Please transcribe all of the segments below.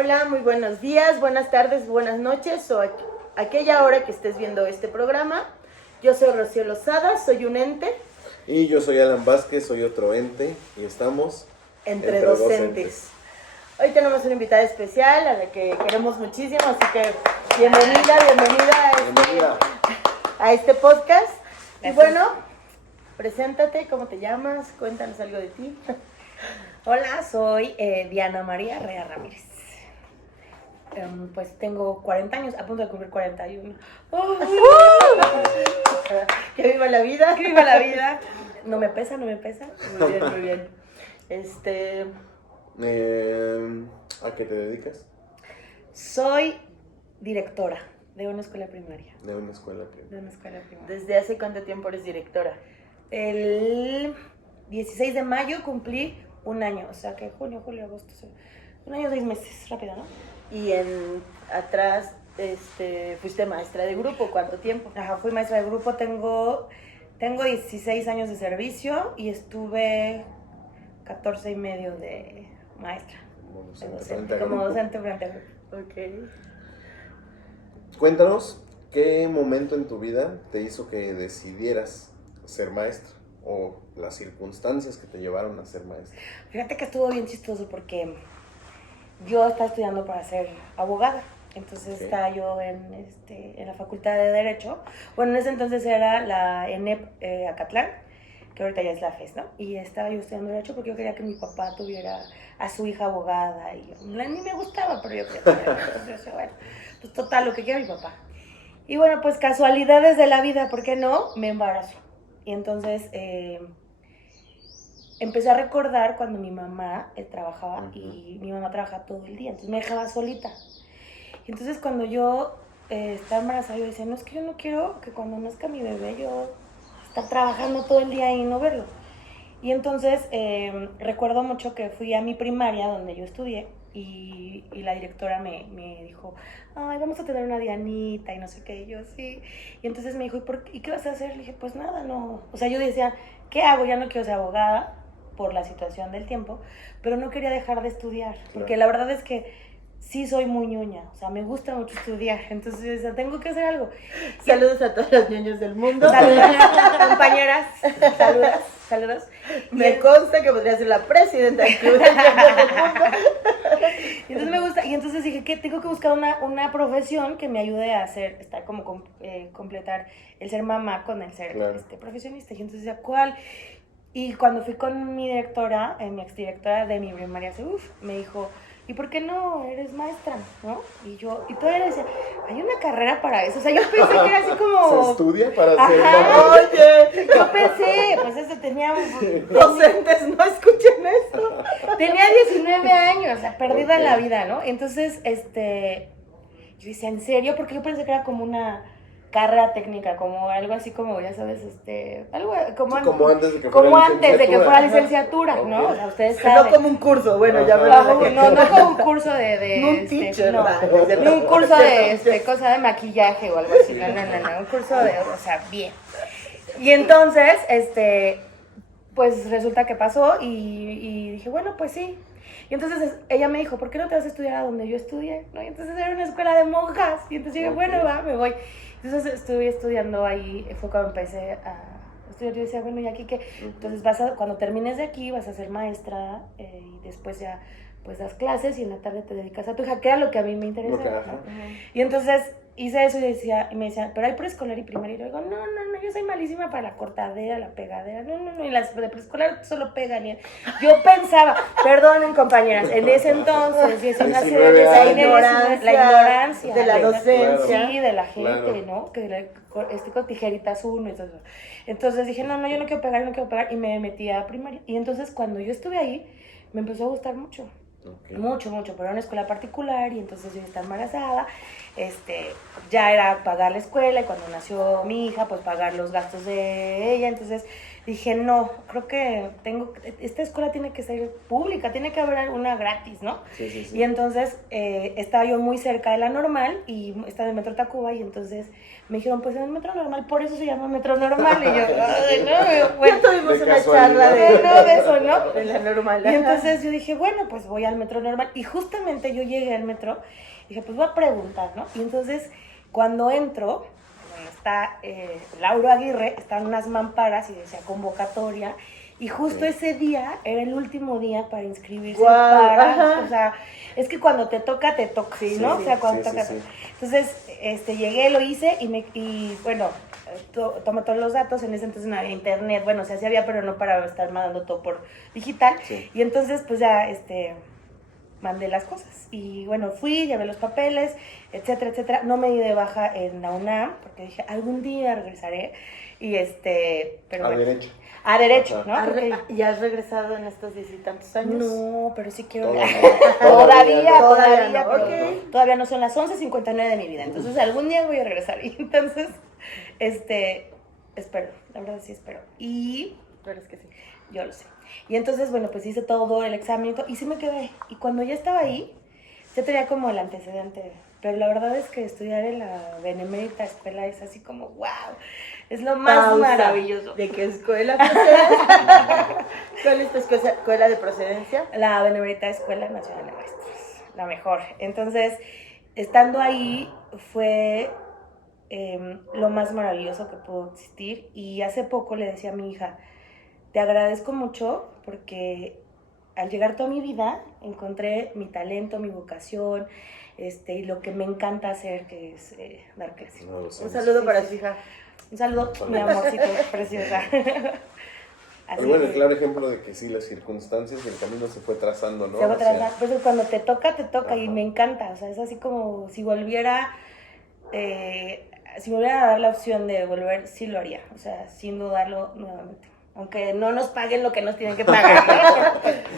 Hola, muy buenos días, buenas tardes, buenas noches o aquella hora que estés viendo este programa. Yo soy Rocío Lozada, soy un ente. Y yo soy Alan Vázquez, soy otro ente y estamos entre docentes. Hoy tenemos una invitada especial a la que queremos muchísimo, así que bienvenida a este podcast. Gracias. Y bueno, preséntate, ¿cómo te llamas? Cuéntanos algo de ti. Hola, soy Diana María Rea Ramírez. Pues tengo 40 años, a punto de cumplir 41. ¡Que viva la vida! ¡Que viva la vida! No me pesa. Muy bien, muy bien. ¿A qué te dedicas? Soy directora de una escuela primaria. De una escuela primaria. ¿Desde hace cuánto tiempo eres directora? El 16 de mayo cumplí un año, o sea que junio, julio, agosto, un año, 6 meses, rápido, ¿no? Y atrás fuiste maestra de grupo, ¿cuánto tiempo? Ajá, fui maestra de grupo, tengo 16 años de servicio y estuve 14 y medio de maestra. Como docente frente a grupo. Ok. Cuéntanos, ¿qué momento en tu vida te hizo que decidieras ser maestra? O las circunstancias que te llevaron a ser maestra. Fíjate que estuvo bien chistoso porque yo estaba estudiando para ser abogada. Entonces estaba yo en la Facultad de Derecho. Bueno, en ese entonces era la ENEP Acatlán, que ahorita ya es la FES, ¿no? Y estaba yo estudiando Derecho porque yo quería que mi papá tuviera a su hija abogada. Y ni me gustaba, pero yo quería tener. Entonces, bueno, pues total, lo que quiera mi papá. Y bueno, pues casualidades de la vida, ¿por qué no? Me embarazo. Y entonces empecé a recordar cuando mi mamá trabajaba y mi mamá trabajaba todo el día, entonces me dejaba solita. Y entonces cuando yo estaba embarazada, yo decía, no, es que yo no quiero que cuando nazca mi bebé yo estar trabajando todo el día y no verlo. Y entonces recuerdo mucho que fui a mi primaria donde yo estudié y la directora me dijo, ay, vamos a tener una Dianita y no sé qué, y yo sí. Y entonces me dijo, ¿y qué vas a hacer? Le dije, pues nada, no. O sea, yo decía, ¿qué hago? Ya no quiero ser abogada por la situación del tiempo, pero no quería dejar de estudiar, porque la verdad es que sí soy muy ñoña, o sea, me gusta mucho estudiar, entonces tengo que hacer algo. Saludos a todos los niños del mundo. Saludos, compañeras, saludos. Me consta que podría ser la presidenta del Club de Niños del Mundo. Y entonces me gusta, y entonces dije que tengo que buscar una profesión que me ayude a completar el ser mamá con el ser profesionista. Y entonces decía, ¿cuál? Y cuando fui con mi directora, mi exdirectora de mi primaria, me dijo, ¿y por qué no eres maestra? ¿No? Y todavía le decía, hay una carrera para eso. O sea, yo pensé que era así como... ¿Se estudia para ser mamá? Oye, yo pensé, pues eso tenía... Docentes, no escuchen esto. Tenía 19 años, o sea, perdida en la vida, ¿no? Entonces, yo decía, ¿en serio? Porque yo pensé que era como una carrera técnica, como algo así como, ya sabes, algo como, sí, como antes de que fuera licenciatura, ¿no? O sea, ustedes saben. No como un curso, bueno, ya me no como un curso de un teacher, no un curso de cosa de maquillaje o algo así, no, un curso de, o sea, bien. Y entonces, pues resulta que pasó y dije, bueno, pues sí. Y entonces ella me didijo, ¿por qué no te vas a estudiar a donde yo estudié? ¿No? Y entonces era una escuela de monjas. Y entonces dije, bueno, me voy. Entonces estuve estudiando ahí, fue cuando empecé a estudiar. Yo decía, bueno, ¿y aquí qué? Entonces cuando termines de aquí vas a ser maestra y después ya pues das clases y en la tarde te dedicas a tu hija, que era lo que a mí me interesaba, ¿no? Y entonces hice eso y me decía, pero hay preescolar y primaria. Y yo digo, no, yo soy malísima para la cortadera, la pegadera, no, y las de preescolar solo pegan. Yo pensaba, perdonen compañeras, en ese entonces, 19 la ignorancia de la docencia. Sí, de la gente, ¿no? Que con tijeritas uno y todo eso. Entonces dije, no, yo no quiero pegar, y me metí a primaria. Y entonces cuando yo estuve ahí, me empezó a gustar mucho. Mucho, pero era una escuela particular y entonces yo estaba embarazada, ya era pagar la escuela y cuando nació mi hija, pues pagar los gastos de ella, entonces dije, no, creo que esta escuela tiene que ser pública, tiene que haber alguna gratis, ¿no? Sí, sí, sí. Y entonces estaba yo muy cerca de la Normal y estaba en el Metro Tacuba y entonces me dijeron, pues en el Metro Normal, por eso se llama Metro Normal. Y yo, ay, no, Bueno, tuvimos de una casualidad. charla de eso, ¿no? de la Normal. Y entonces yo dije, bueno, pues voy al Metro Normal. Y justamente yo llegué al metro, dije, pues voy a preguntar, ¿no? Y entonces cuando entro, donde está Lauro Aguirre, están unas mamparas y decía convocatoria. Y justo ese día era el último día para inscribirse para, o sea, es que cuando te toca, Sí, ¿no? sí, O sea, cuando sí, toca. sí. Entonces, llegué, lo hice y bueno, tomé todos los datos. En ese entonces no había internet, bueno, o sea, sí había, pero no para estar mandando todo por digital. Sí. Y entonces, pues ya, mandé las cosas. Y bueno, fui, llevé los papeles, etcétera, etcétera. No me di de baja en la UNAM, porque dije, algún día regresaré. Y pero A bueno. derecho. A derecho, Ajá. ¿no? Porque- ¿Y has regresado en estos 10 y tantos años? no, pero sí quiero. Todavía. Todavía, Todavía no, pero ok. todavía no son las 11:59 de mi vida. Entonces, algún día voy a regresar. Y entonces, espero, la verdad sí espero. Y Pero es que sí. yo lo sé. Y entonces, bueno, pues hice todo el examen y todo, y sí me quedé. Y cuando ya estaba ahí, ya tenía como el antecedente. Pero la verdad es que estudiar en la Benemérita Escuela es así como, wow, es lo más Pausa. maravilloso. ¿De qué escuela procedencia? ¿Cuál es tu escuela de procedencia? La Benemérita Escuela Nacional de Maestros, la mejor. Entonces, estando ahí fue lo más maravilloso que pudo existir. Y hace poco le decía a mi hija, te agradezco mucho porque al llegar toda mi vida encontré mi talento, mi vocación, y lo que me encanta hacer, que es dar clases. No lo sé. Un saludo Sí, para sí. su hija. Un saludo, Saludos. mi amorcito preciosa. Así Pero bueno, que- claro ejemplo de que sí, las circunstancias y el camino se fue trazando, ¿no? Se va a O sea, trazar. Pues cuando te toca y Ajá. me encanta. O sea, es así como si volviera, si me volviera a dar la opción de volver, sí lo haría. O sea, sin dudarlo nuevamente. Aunque no nos paguen lo que nos tienen que pagar.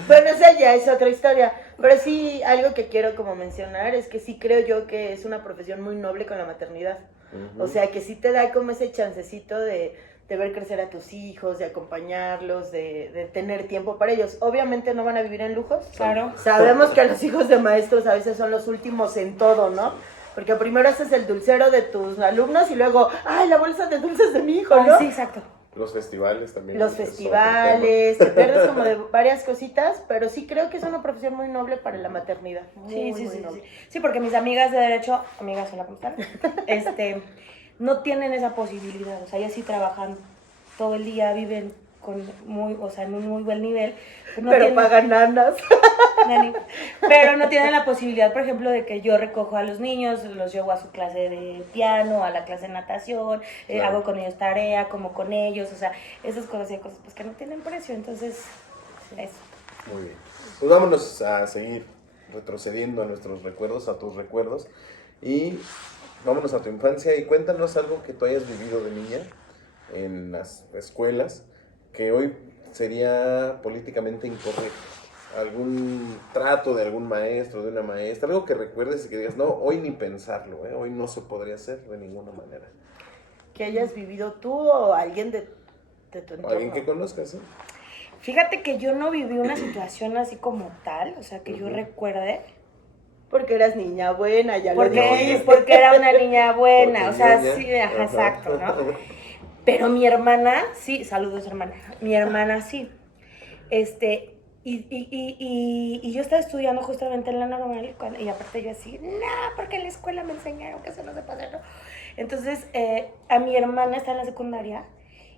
Bueno, esa ya es otra historia. Pero sí, algo que quiero como mencionar es que sí creo yo que es una profesión muy noble con la maternidad. Ujú. O sea, que sí te da como ese chancecito de ver crecer a tus hijos, de acompañarlos, de tener tiempo para ellos. Obviamente no van a vivir en lujos. Claro. Sabemos que los hijos de maestros a veces son los últimos en todo, ¿no? Porque primero haces el dulcero de tus alumnos y luego, ¡ay, la bolsa de dulces de mi hijo!, ¿no? Sí, exacto. Los festivales también. Los es otro festivales, te pierdes como de varias cositas, pero sí creo que es una profesión muy noble para la maternidad. Muy, Sí, sí, muy sí, noble. sí. Sí, porque mis amigas de derecho, amigas, hola, ¿cómo están? No tienen esa posibilidad. O sea, ellas sí trabajan todo el día, viven en un muy buen nivel. No Pero tienen- pagan nanas. Nani. Pero no tienen la posibilidad, por ejemplo, de que yo recojo a los niños, los llevo a su clase de piano, a la clase de natación, Claro. hago con ellos tarea, como con ellos, o sea, esas cosas y cosas pues que no tienen precio, entonces, eso. Muy bien. Pues vámonos a seguir retrocediendo a nuestros recuerdos, a tus recuerdos. Y vámonos a tu infancia y cuéntanos algo que tú hayas vivido de niña en las escuelas que hoy sería políticamente incorrecto. Algún trato de algún maestro, de una maestra, algo que recuerdes y que digas, no, hoy ni pensarlo, hoy no se podría hacer de ninguna manera. Que hayas vivido tú o alguien de tu O entorno. alguien que conozcas, ¿eh? Fíjate que yo no viví una situación así como tal, o sea, que yo Ujú. recuerde, Porque eras niña buena, ya lo dijiste. porque era una niña buena, Porque o sea, ñoña. sí, ajá, Ajá. exacto, ¿no? Pero mi hermana, sí, saludos hermana, mi hermana sí, y yo estaba estudiando justamente en la normal y aparte yo así, no, porque en la escuela me enseñaron que eso no se puede hacer, ¿no? Entonces, a mi hermana está en la secundaria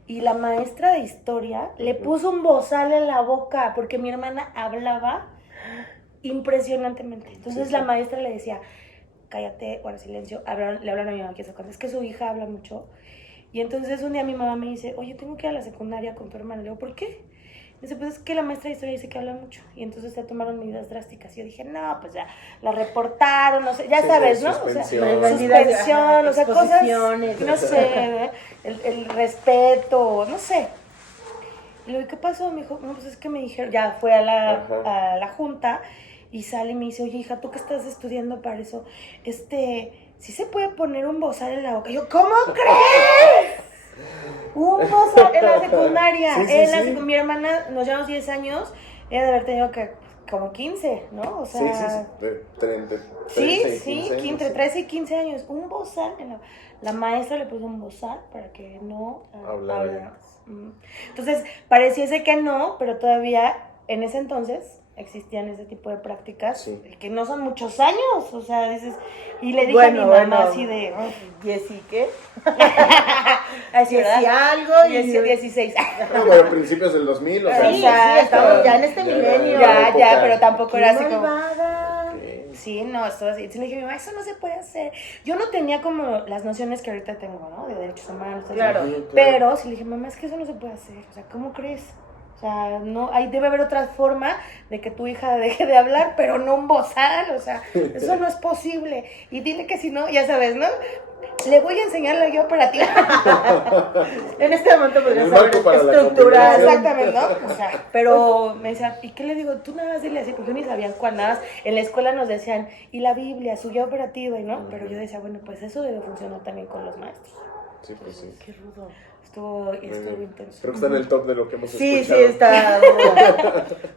y la maestra de historia le puso un bozal en la boca porque mi hermana hablaba impresionantemente. Entonces Sí, la sí. maestra le decía, cállate, guarda silencio, le hablan a mi mamá que se cuenta, es que su hija habla mucho. Y entonces un día mi mamá me dice, oye, tengo que ir a la secundaria con tu hermana. Le digo, ¿por qué? Me dice, pues es que la maestra de historia dice que habla mucho. Y entonces se tomaron medidas drásticas. Y yo dije, no, pues ya, la reportaron, no sé, ya Sí, sabes, sí, ¿no? suspensión. O sea, suspensión, o sea, cosas, Exposiciones. no sé, el respeto, no sé. Y le digo, ¿qué pasó? Me dijo, no, pues es que me dijeron, ya fue Ajá. a la junta y sale y me dice, oye, hija, ¿tú qué estás estudiando para eso? ¿Sí se puede poner un bozal en la boca? Y yo, ¿cómo crees? Un bozal en la secundaria. Sí, sí, en la sí. mi hermana, nos llevamos 10 años, ella debe haber tenido que como 15, ¿no? O sea, Sí, de 30, sí, 13 y sí, 15 años, entre sí. 13 y 15 años. Un bozal. La maestra le puso un bozal para que no Hablara. Entonces, pareciese que no, pero todavía en ese entonces existían ese tipo de prácticas Sí. que no son muchos años. O sea, dices. Y le dije Bueno, a mi mamá bueno. así de. Jessy, ¿qué? Así, ¿verdad? Jessy algo y... 16. No, bueno, principios del 2000, o sea. Sí, Exacto. estamos ya en este Ya era milenio. la Ya, época. pero tampoco ¡Qué era así como. malvada! Ok. Sí, no, esto así. Entonces le dije a mi mamá, eso no se puede hacer. Yo no tenía como las nociones que ahorita tengo, ¿no? De derechos humanos. Claro. Ujú, claro. Pero sí le dije, mamá, es que eso no se puede hacer. O sea, ¿cómo crees? O sea, no, ahí debe haber otra forma de que tu hija deje de hablar, pero no un bozal. O sea, eso no es posible. Y dile que si no, ya sabes, ¿no? Le voy a enseñar la guía operativa. En este momento podría El saber marco para la estructural. convivencia. Exactamente, ¿no? O sea, pero me decía, ¿y qué le digo? Tú nada más dile así, porque yo ni sabía cuál, nada más. En la escuela nos decían, y la Biblia, su guía operativa, y no. Pero yo decía, bueno, pues eso debe funcionar también con los maestros. Sí, pues sí. Qué rudo. Estuvo intenso. Creo que está en el top de lo que hemos Sí, escuchado. sí, está.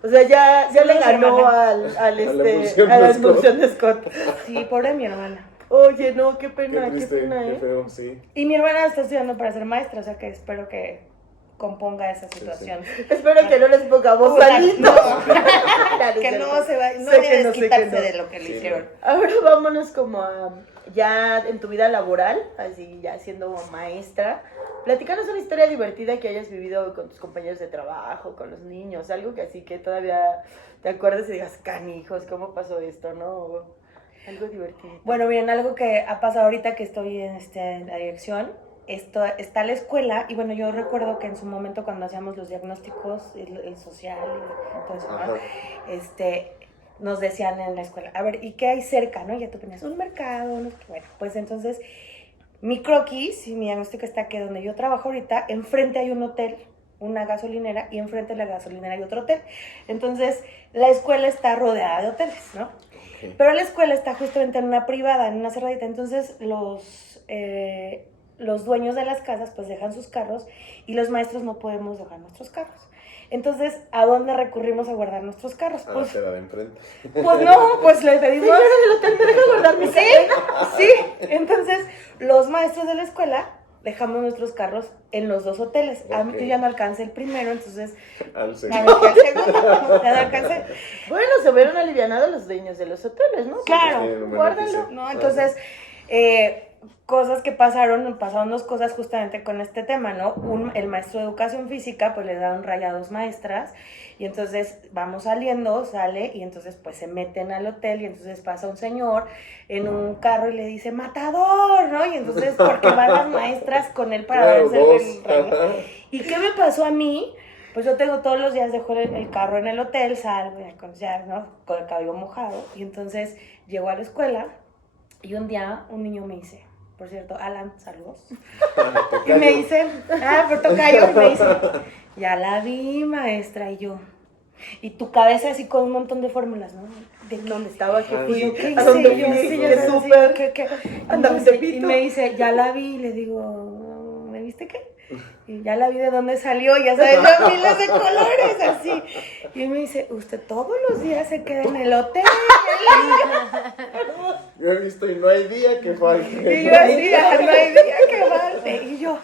O sea, ya le ganó hermana. a la expulsión de expulsión de Scott. Sí, pobre mi hermana. Oye, no, qué Qué pena, qué triste, pena, qué ¿eh? feo, sí. Y mi hermana está estudiando para ser maestra, o sea que espero que componga esa situación. Espero que no les ponga voz O sea, salito. no, que no se va, no Sé vaya que a no, sé que desquitarse no. de lo que le Sí, hicieron. Ahora vámonos como a ya en tu vida laboral, así ya siendo maestra. Platícanos una historia divertida que hayas vivido con tus compañeros de trabajo, con los niños, algo que así que todavía te acuerdes y digas, canijos, ¿cómo pasó esto, no? Algo divertido. Bueno, miren, algo que ha pasado ahorita que estoy en la dirección, está la escuela, y bueno, yo recuerdo que en su momento cuando hacíamos los diagnósticos, el social y todo eso, ¿no? Ajá. Nos decían en la escuela, a ver, ¿y qué hay cerca, no? Y ya tú ponías un mercado, no sé qué. Bueno, pues entonces, mi croquis y mi diagnóstico está que donde yo trabajo ahorita, enfrente hay un hotel, una gasolinera, y enfrente de la gasolinera hay otro hotel. Entonces, la escuela está rodeada de hoteles, ¿no? Ok. Pero la escuela está justamente en una privada, en una cerradita. Entonces los dueños de las casas pues dejan sus carros y los maestros no podemos dejar nuestros carros. Entonces, ¿a dónde recurrimos a guardar nuestros carros? A la Pues, acera de enfrente. pues no, pues le pedimos... Señora del hotel, ¿me deja guardar mi Sí, sí. Entonces, los maestros de la escuela dejamos nuestros carros en los dos hoteles. A mí Ok. yo ya no alcancé el primero, entonces Al me segundo. metí al segundo. Ya no alcancé. Bueno, se hubieran alivianado los dueños de los hoteles, ¿no? Claro, Sí, bueno, guárdalo, que sí. ¿no? Entonces, cosas que pasaron dos cosas justamente con este tema, ¿no? El maestro de educación física, pues le da un raya a dos maestras, y entonces vamos sale, y entonces pues se meten al hotel, y entonces pasa un señor en un carro y le dice, ¡matador!, ¿no? Y entonces, porque van las maestras con él para Claro, darse dos. el raya. Ajá. ¿Y qué me pasó a mí? Pues yo tengo todos los días, dejo el carro en el hotel, salgo ya, ¿no? Con el cabello mojado, y entonces llego a la escuela, y un día un niño me dice, por cierto, Alan, saludos, y me dice, por tocayo, y me dice, ya la vi, maestra, y yo, y tu cabeza así con un montón de fórmulas, ¿no? ¿De qué? ¿Dónde estaba? ¿Qué Ah, fui? Y yo, ¿qué ¿A dónde hice yo? fui? Sí, ¿Qué ya sabes, súper? ¿qué? Andaba en Tepito. Y me dice, ya la vi, y le digo, ¿me viste qué? Y ya la vi de dónde salió, ya sabes, yo miles de colores, así. Y él me dice, usted todos los días se queda en el hotel. Yo he visto y no hay día que falte. Y yo así, no hay día que falte. Y yo,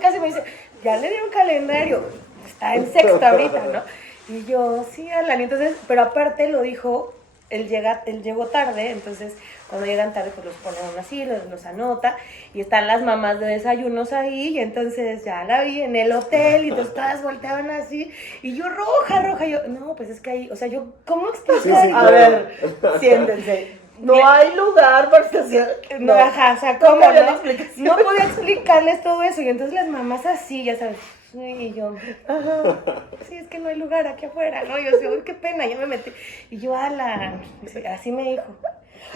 casi me dice, ya le di un calendario, está en sexto ahorita, ¿no? Y yo, sí, Alan, entonces, pero aparte lo dijo, él llegó tarde, entonces cuando llegan tarde pues los ponen así, los anota, y están las mamás de desayunos ahí, y entonces ya la vi en el hotel, y entonces todas volteaban así, y yo roja, yo, no, pues es que ahí, o sea, yo, ¿cómo explicar? Sí, sí, A ver, siéntense. No hay lugar para estacionar. No, ajá, o sea, ¿cómo No había la no? explicación. No podía explicarles todo eso, y entonces las mamás así, ya sabes, y yo, sí, es que no hay lugar aquí afuera, ¿no? Yo decía, uy, qué pena, yo me metí, y yo, Alan, así me dijo.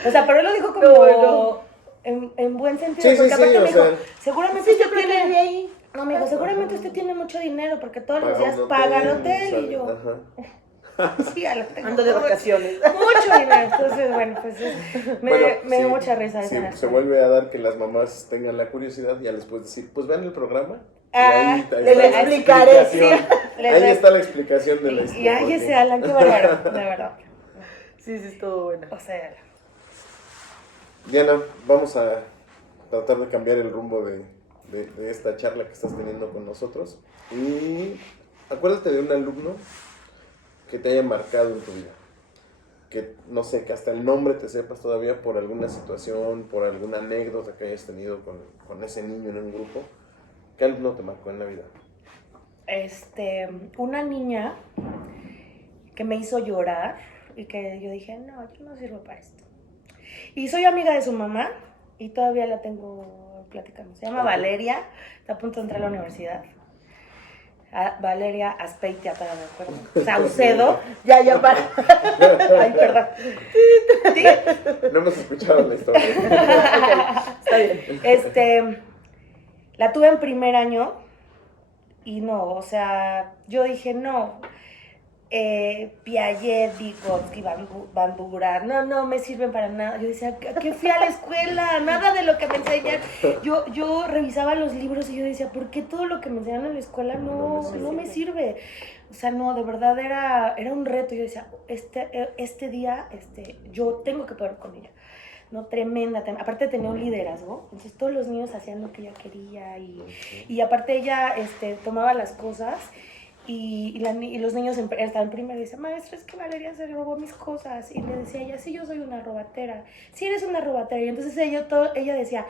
O sea, pero él lo dijo como Bueno. en buen sentido, Sí, sí, porque aparte sí, me o dijo, sea. seguramente Sí, yo usted creo que tiene... viví ahí. No, me dijo, seguramente usted tiene mucho dinero, porque todos los Paga días un paga el hotel, hotel, sale, y yo, ajá. sí, Alan, tengo Ando de mucho- vacaciones. Mucho dinero, entonces, bueno, pues Bueno, me dio sí, mucha risa esa sí, se historia. vuelve a dar que las mamás tengan la curiosidad, ya les puedes decir, pues vean el programa ahí les está explicaré, explicación. sí. Ahí está la explicación de la historia. Y ay, ese Alan, qué bárbaro, de verdad. Sí, estuvo bueno. O sea, Diana, vamos a tratar de cambiar el rumbo de esta charla que estás teniendo con nosotros. Y acuérdate de un alumno que te haya marcado en tu vida. Que, no sé, que hasta el nombre te sepas todavía por alguna situación, por alguna anécdota que hayas tenido con ese niño en un grupo. ¿Qué alumno te marcó en la vida? Una niña que me hizo llorar y que yo dije, no, yo no sirvo para esto. Y soy amiga de su mamá y todavía la tengo platicando. Se llama Valeria, está a punto de entrar a la universidad. Valeria Aspeitia, para me acuerdo. Saucedo. Ya, para. Ay, perdón. ¿Sí? No hemos escuchado la historia. Okay, está bien. La tuve en primer año y no, o sea, yo dije, no, Piaget, Vygotsky, Bandura, no me sirven para nada. Yo decía, ¿a qué fui a la escuela? Nada de lo que me enseñan. Yo revisaba los libros y yo decía, ¿por qué todo lo que me enseñan en la escuela no me sirve? O sea, no, de verdad era un reto. Yo decía, este día, yo tengo que poder con ella. No, tremenda. Aparte tenía un liderazgo, entonces todos los niños hacían lo que ella quería y aparte ella tomaba las cosas y los niños estaban primero y decían, maestra, es que Valeria se robó mis cosas. Y le decía ella, sí, yo soy una robatera. Sí, eres una robatera. Y entonces ella decía,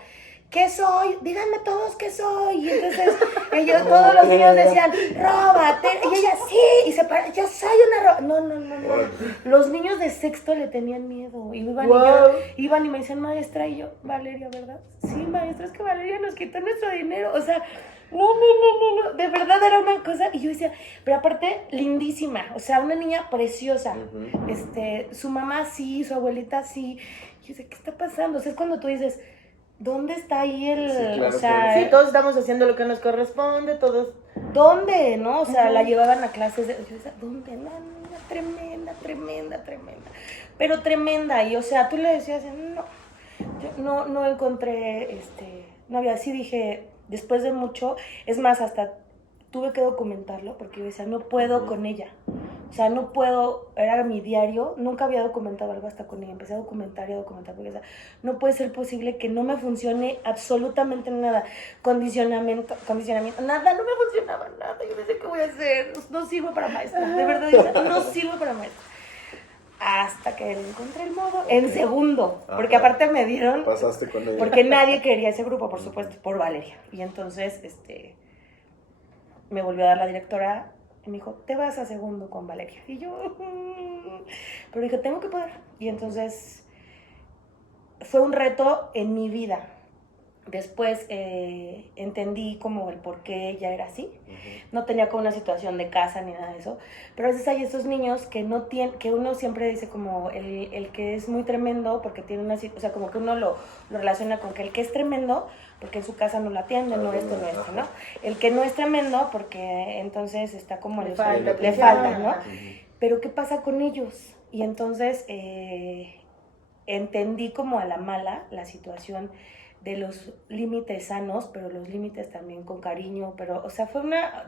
¿qué soy? Díganme todos qué soy. Y entonces todos los niños decían, robatera. Y ella, sí. Y se para, yo soy una robatera. No. Los niños de sexto le tenían miedo. Y iban y me decían, maestra. Y yo, Valeria, ¿verdad? Sí, maestra, es que Valeria nos quitó nuestro dinero. O sea, no. De verdad era una cosa. Y yo decía, pero aparte, lindísima. O sea, una niña preciosa. Su mamá sí, su abuelita sí. Y yo decía, ¿qué está pasando? O sea, es cuando tú dices, ¿dónde está ahí el...? Sí, claro, o sea, claro. Sí, todos estamos haciendo lo que nos corresponde, todos. ¿dónde? ¿No? O sea, la llevaban a clases de... Yo decía, ¿dónde? No, tremenda. Pero tremenda. Y, o sea, tú le decías, no, yo no encontré, no había, así dije, después de mucho, es más, hasta tuve que documentarlo, porque yo decía, no puedo con ella. O sea, no puedo, era mi diario, nunca había documentado algo hasta con ella, empecé a documentar, porque o sea, no puede ser posible que no me funcione absolutamente nada, condicionamiento, nada, no me funcionaba nada, yo decía, ¿qué voy a hacer? No sirvo para maestra, de verdad, yo decía, no sirvo para maestra. Hasta que le encontré el modo, en segundo, porque aparte me dieron, pasaste con ella. porque nadie quería ese grupo, por supuesto, por Valeria, y entonces, me volvió a dar la directora, y me dijo, te vas a segundo con Valeria. Y yo, pero dije, tengo que poder. Y entonces fue un reto en mi vida. Después entendí como el por qué ella era así. No tenía como una situación de casa ni nada de eso. Pero a veces hay estos niños que no tienen, que uno siempre dice como el que es muy tremendo porque tiene una, o sea, como que uno lo relaciona con que el que es tremendo porque en su casa no la atienden, no esto, ¿no? El que no es tremendo porque entonces está como le falta, ¿no? Pero ¿qué pasa con ellos? Y entonces entendí como a la mala la situación de los límites sanos, pero los límites también con cariño, pero, o sea,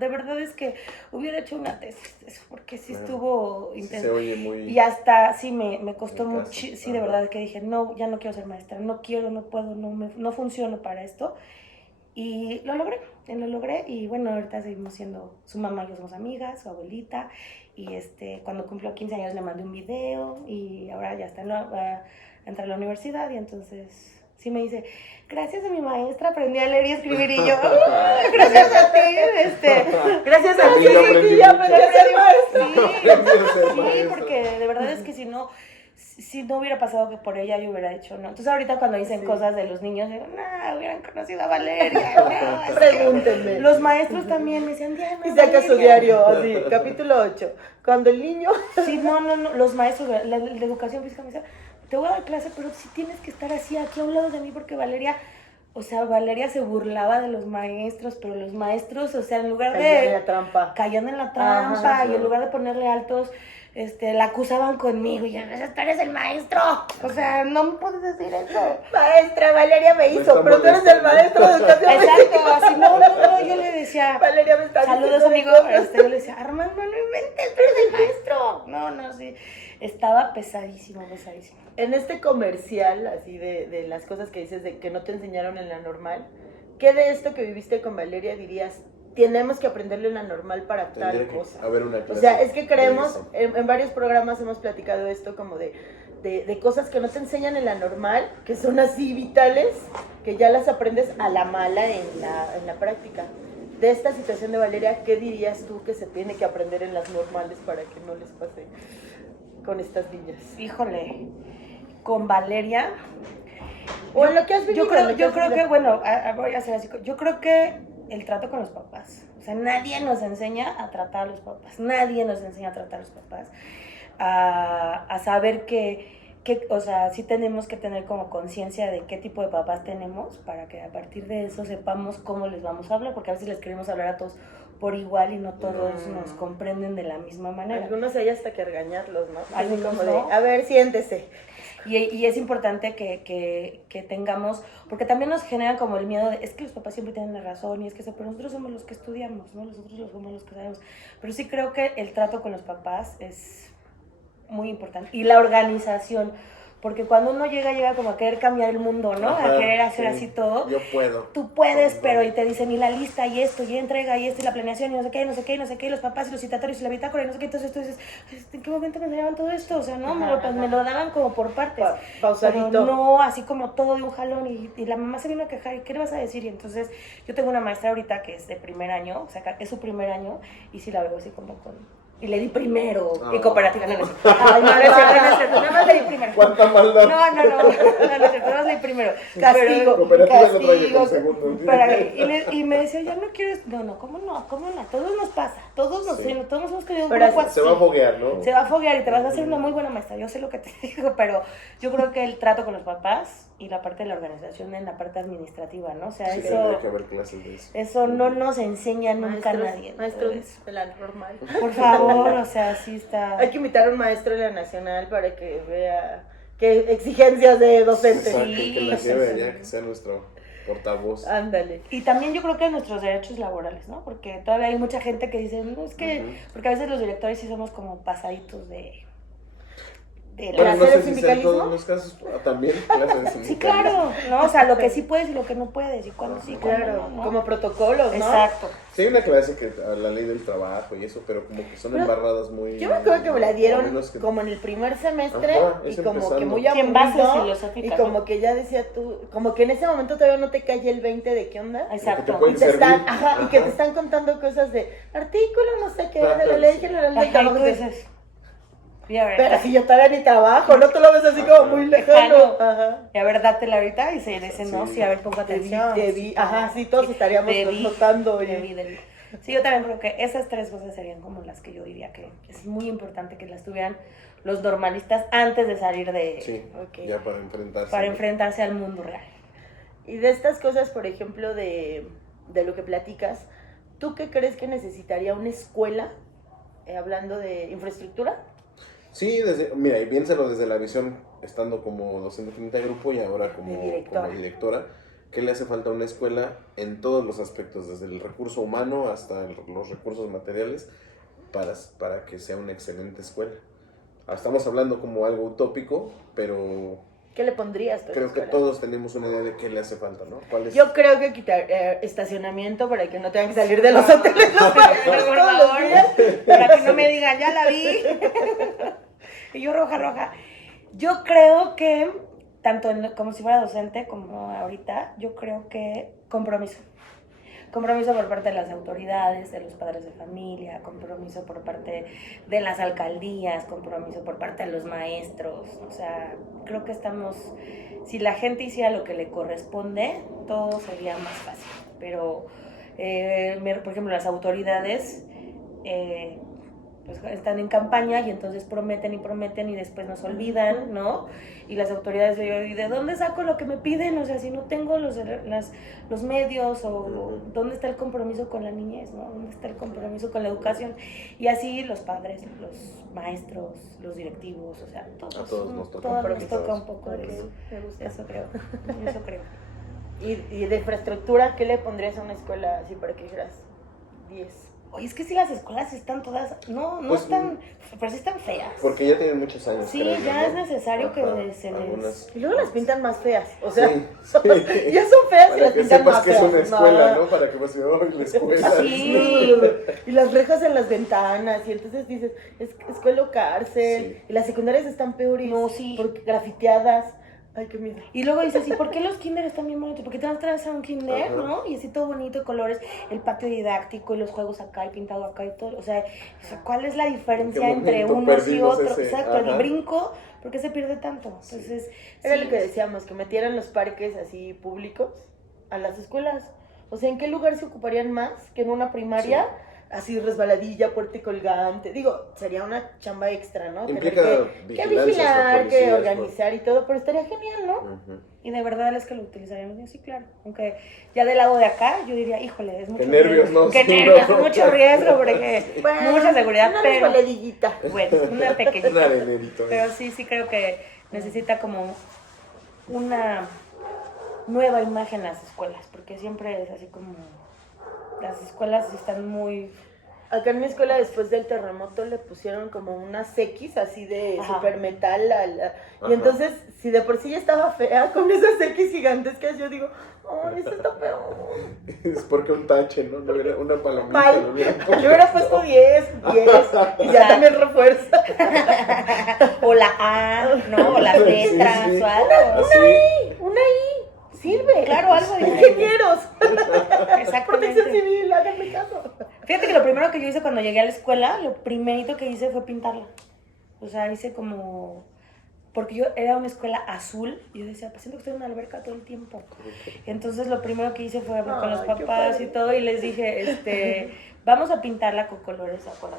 de verdad es que hubiera hecho una tesis de eso, porque sí estuvo intenso. Se oye muy... Y hasta, sí, me costó mucho, sí, de verdad que dije, no, ya no quiero ser maestra, no quiero, no puedo, no funciono para esto, y lo logré, y bueno, ahorita seguimos siendo, su mamá y yo somos amigas, su abuelita, y cuando cumplió 15 años le mandé un video, y ahora ya va a entrar a la universidad, y entonces... Sí me dice, gracias a mi maestra aprendí a leer y escribir, y yo, gracias a ti, Gracias a ti, aprendí ya aprendí a ser maestra. Sí, porque de verdad es que si no hubiera pasado que por ella yo hubiera hecho, no. Entonces ahorita cuando dicen cosas de los niños, digo, no, hubieran conocido a Valeria, no. Pregúntenme. Los maestros también me decían, Diana, Y saca su diario, así, capítulo 8. Cuando el niño... Sí, no, los maestros, la educación física me decían, te voy a dar clase, pero sí tienes que estar así, aquí a un lado de mí, porque Valeria se burlaba de los maestros, pero los maestros, o sea, en lugar caían de... en la trampa. Caían en la trampa. Ajá, y en lugar de ponerle altos, la acusaban conmigo y ya, tú eres el maestro. O sea, no me puedes decir eso. Maestra, Valeria me hizo, está pero tú eres el maestro de educación. Exacto, así, no, yo le decía, Valeria me está saludos diciendo amigo, cosas. yo le decía, Armando, no inventes, tú eres el maestro. No, sí, estaba pesadísimo. En este comercial, así de las cosas que dices de que no te enseñaron en la normal, ¿qué de esto que viviste con Valeria dirías? Tenemos que aprenderlo en la normal para tal Tendría que cosa. haber una O clase sea, es que de creemos, eso. en varios programas hemos platicado esto como de cosas que no te enseñan en la normal, que son así vitales, que ya las aprendes a la mala en la práctica. De esta situación de Valeria, ¿qué dirías tú que se tiene que aprender en las normales para que no les pase con estas niñas? Híjole, con Valeria, O en lo que has vivido. yo creo que, bueno, voy a hacer así, yo creo que el trato con los papás, o sea, nadie nos enseña a tratar a los papás, a saber que, o sea, sí tenemos que tener como conciencia de qué tipo de papás tenemos para que a partir de eso sepamos cómo les vamos a hablar, porque a veces les queremos hablar a todos por igual y no todos nos comprenden de la misma manera. Algunos hay hasta que regañarlos, ¿no? Así Algunos como no. de, a ver, siéntese. Y es importante que tengamos, porque también nos generan como el miedo de, es que los papás siempre tienen la razón y es que eso, pero nosotros somos los que estudiamos, ¿no? Nosotros somos los que sabemos. Pero sí creo que el trato con los papás es muy importante. Y la organización, porque cuando uno llega como a querer cambiar el mundo, ¿no? Ajá, a querer hacer sí. así todo. Yo puedo. Tú puedes, Con- pero y te dicen, y la lista, y esto, y entrega, y esto, y la planeación, y no sé qué, y los papás, y los citatorios, y la bitácora, y no sé qué, entonces tú dices, ¿en qué momento me enseñaban todo esto? O sea, no, me lo daban como por partes. Pausadito. Pero no, así como todo de un jalón, y la mamá se vino a quejar, ¿y qué le vas a decir? Y entonces, yo tengo una maestra ahorita que es de primer año, o sea, es su primer año, y sí la veo así como con... Y le di primero, y cooperativa, no, Ay, no es cierto, nada más le di primero. ¿Cuánta maldad? No es cierto, nada más le di primero. Castigo. Cooperativa lo trae con segundo. Y me decía, ya no quieres, ¿cómo no? Todos nos pasa, todos nos hemos querido un Pero grupo así. Se va a foguear, ¿no? Se va a foguear y te vas a hacer una muy buena maestra, yo sé lo que te digo, pero yo creo que el trato con los papás y la parte de la organización en la parte administrativa, ¿no? O sea, Sí, eso... tendría que haber clases de eso. Eso no nos enseña nunca nadie. Maestros Entonces, de la normal. por favor, o sea, sí está... Hay que invitar a un maestro de la nacional para que vea qué exigencias de docente. Exacto, Sí, que la sí, lleve sí. ya, que sea nuestro portavoz. Ándale. Y también yo creo que nuestros derechos laborales, ¿no? Porque todavía hay mucha gente que dice, no, es que... Ujú. Porque a veces los directores sí somos como pasaditos de Bueno, no hacer sé el si sea en sindicalismo? todos los casos, también clases de Sí, sindicalismo. claro, ¿no? O sea, lo que sí puedes y lo que no puedes, y cuándo sí, cuándo Claro, no, ¿no? como protocolos, ¿no? Exacto. Sí, hay una clase que la ley del trabajo y eso, pero como que son Pero embarradas muy... Yo me acuerdo que me la a dieron menos que- como en el primer semestre Ajá, y es como que empezando. muy Sí, en bases aburrido filosóficas, y como ¿no? que ya decía tú, como que en ese momento todavía no te cae el 20 de qué onda. Exacto. pueden Y te servir. están, y que Ajá. te están contando cosas de artículo, no sé qué, Ajá, de la ley sí. general del Ajá, y trabajo. tú de- dices... Y a ver, Pero si yo todavía ni trabajo, no te lo ves así como muy lejano. Lejano. Ajá. y a ver, dátela ahorita y se dice, no, sí, a ver, pongo atención. Ajá, sí, todos estaríamos notando. Debí. Sí, yo también creo que esas tres cosas serían como las que yo diría que es muy importante que las tuvieran los normalistas antes de salir de... Sí, Ok. ya para enfrentarse. para ¿no? enfrentarse al mundo real. Y de estas cosas, por ejemplo, de lo que platicas, ¿tú qué crees que necesitaría una escuela, hablando de infraestructura? Sí, mira, y piénsalo desde la visión, estando como docente frente a grupo y ahora como directora, ¿qué le hace falta a una escuela en todos los aspectos, desde el recurso humano hasta los recursos materiales, para que sea una excelente escuela? Estamos hablando como algo utópico, pero ¿Qué le pondrías tú a esa creo que escuela? todos tenemos una idea de qué le hace falta, ¿no? ¿Cuál es? Yo creo que quitar estacionamiento para que no tengan que salir de los hoteles Por todos los favor, días. para que no me digan, ya la vi. Y yo roja. Yo creo que, tanto como si fuera docente como ahorita, yo creo que compromiso. Compromiso por parte de las autoridades, de los padres de familia, compromiso por parte de las alcaldías, compromiso por parte de los maestros. O sea, creo que si la gente hiciera lo que le corresponde, todo sería más fácil. Pero, por ejemplo, las autoridades pues están en campaña y entonces prometen y después nos olvidan, ¿no? Y las autoridades ¿y de dónde saco lo que me piden? O sea, si no tengo los medios o dónde está el compromiso con la niñez, ¿no? ¿Dónde está el compromiso con la educación? Y así los padres, los maestros, los directivos, o sea, A todos nos toca un poco de eso. Me gusta. Eso creo. Y de infraestructura, ¿qué le pondrías a una escuela así para que dijeras 10? Oye, es que si las escuelas están todas, no Pues, están, pero sí están feas. Porque ya tienen muchos años. Sí, creo yo, ya ¿no? es necesario Ajá, que se les... algunas- Y luego las pintan más feas. O sea, Sí, ya son feas y Para las que pintan sepas más que feas. es una escuela, ¿no? Para que pues, ¡ay, la escuela! Sí. Y las rejas en las ventanas, y entonces dices, es escuela o cárcel. Sí. Y las secundarias están peores. No, sí. Porque grafiteadas. Ay, qué miedo. Y luego dices, ¿y por qué los kinder están bien bonitos? Porque te vas a traer a un kinder, Ajá. ¿no? Y así todo bonito, de colores, el patio didáctico y los juegos acá y pintado acá y todo. O sea, ¿cuál es la diferencia ¿En qué entre momento unos y perdimos otros? ese? Exacto, el Ajá. brinco, ¿por qué se pierde tanto? Sí. Entonces, Era sí. lo que decíamos, que metieran los parques así públicos a las escuelas. O sea, ¿en qué lugar se ocuparían más que en una primaria? Sí. Así resbaladilla, puerta y colgante. Digo, sería una chamba extra, ¿no? Implica Tener que vigilancias, vigilar, ¿no? que Policías, organizar y todo, pero estaría genial, ¿no? Ujú. Y de verdad es que lo utilizaríamos bien, sí, claro. Aunque ya del lado de acá, yo diría, híjole, es mucho Qué nervios, riesgo. ¿no? Qué Sí, nervios, no. es mucho riesgo, porque mucha seguridad, una pero resbaladillita. bueno, una pequeñita. Un arenerito. Pero sí creo que necesita como una nueva imagen las escuelas, porque siempre es así como las escuelas están muy... Acá en mi escuela después del terremoto le pusieron como unas X así de Ajá. super metal Ajá. y entonces si de por sí ya estaba fea con esas X gigantescas yo digo, ay, esta está peor. Es porque un tache, ¿no? No hubiera una palomita. Mal. no hubiera Yo hubiera puesto 10 y ya también refuerza. O la A, ¿no? O las Sí, letras sí. o algo. Así. Una I, sirve. Claro, algo de Ingenieros. Protección exactamente. civil, háganme caso. Fíjate que lo primero que yo hice cuando llegué a la escuela, lo primerito que hice fue pintarla. O sea, hice como... Porque yo era una escuela azul y yo decía, pues siento que estoy en una alberca todo el tiempo. Entonces lo primero que hice fue hablar con los Ay, qué papás padre. y todo y les dije, vamos a pintarla con colores de acuerdo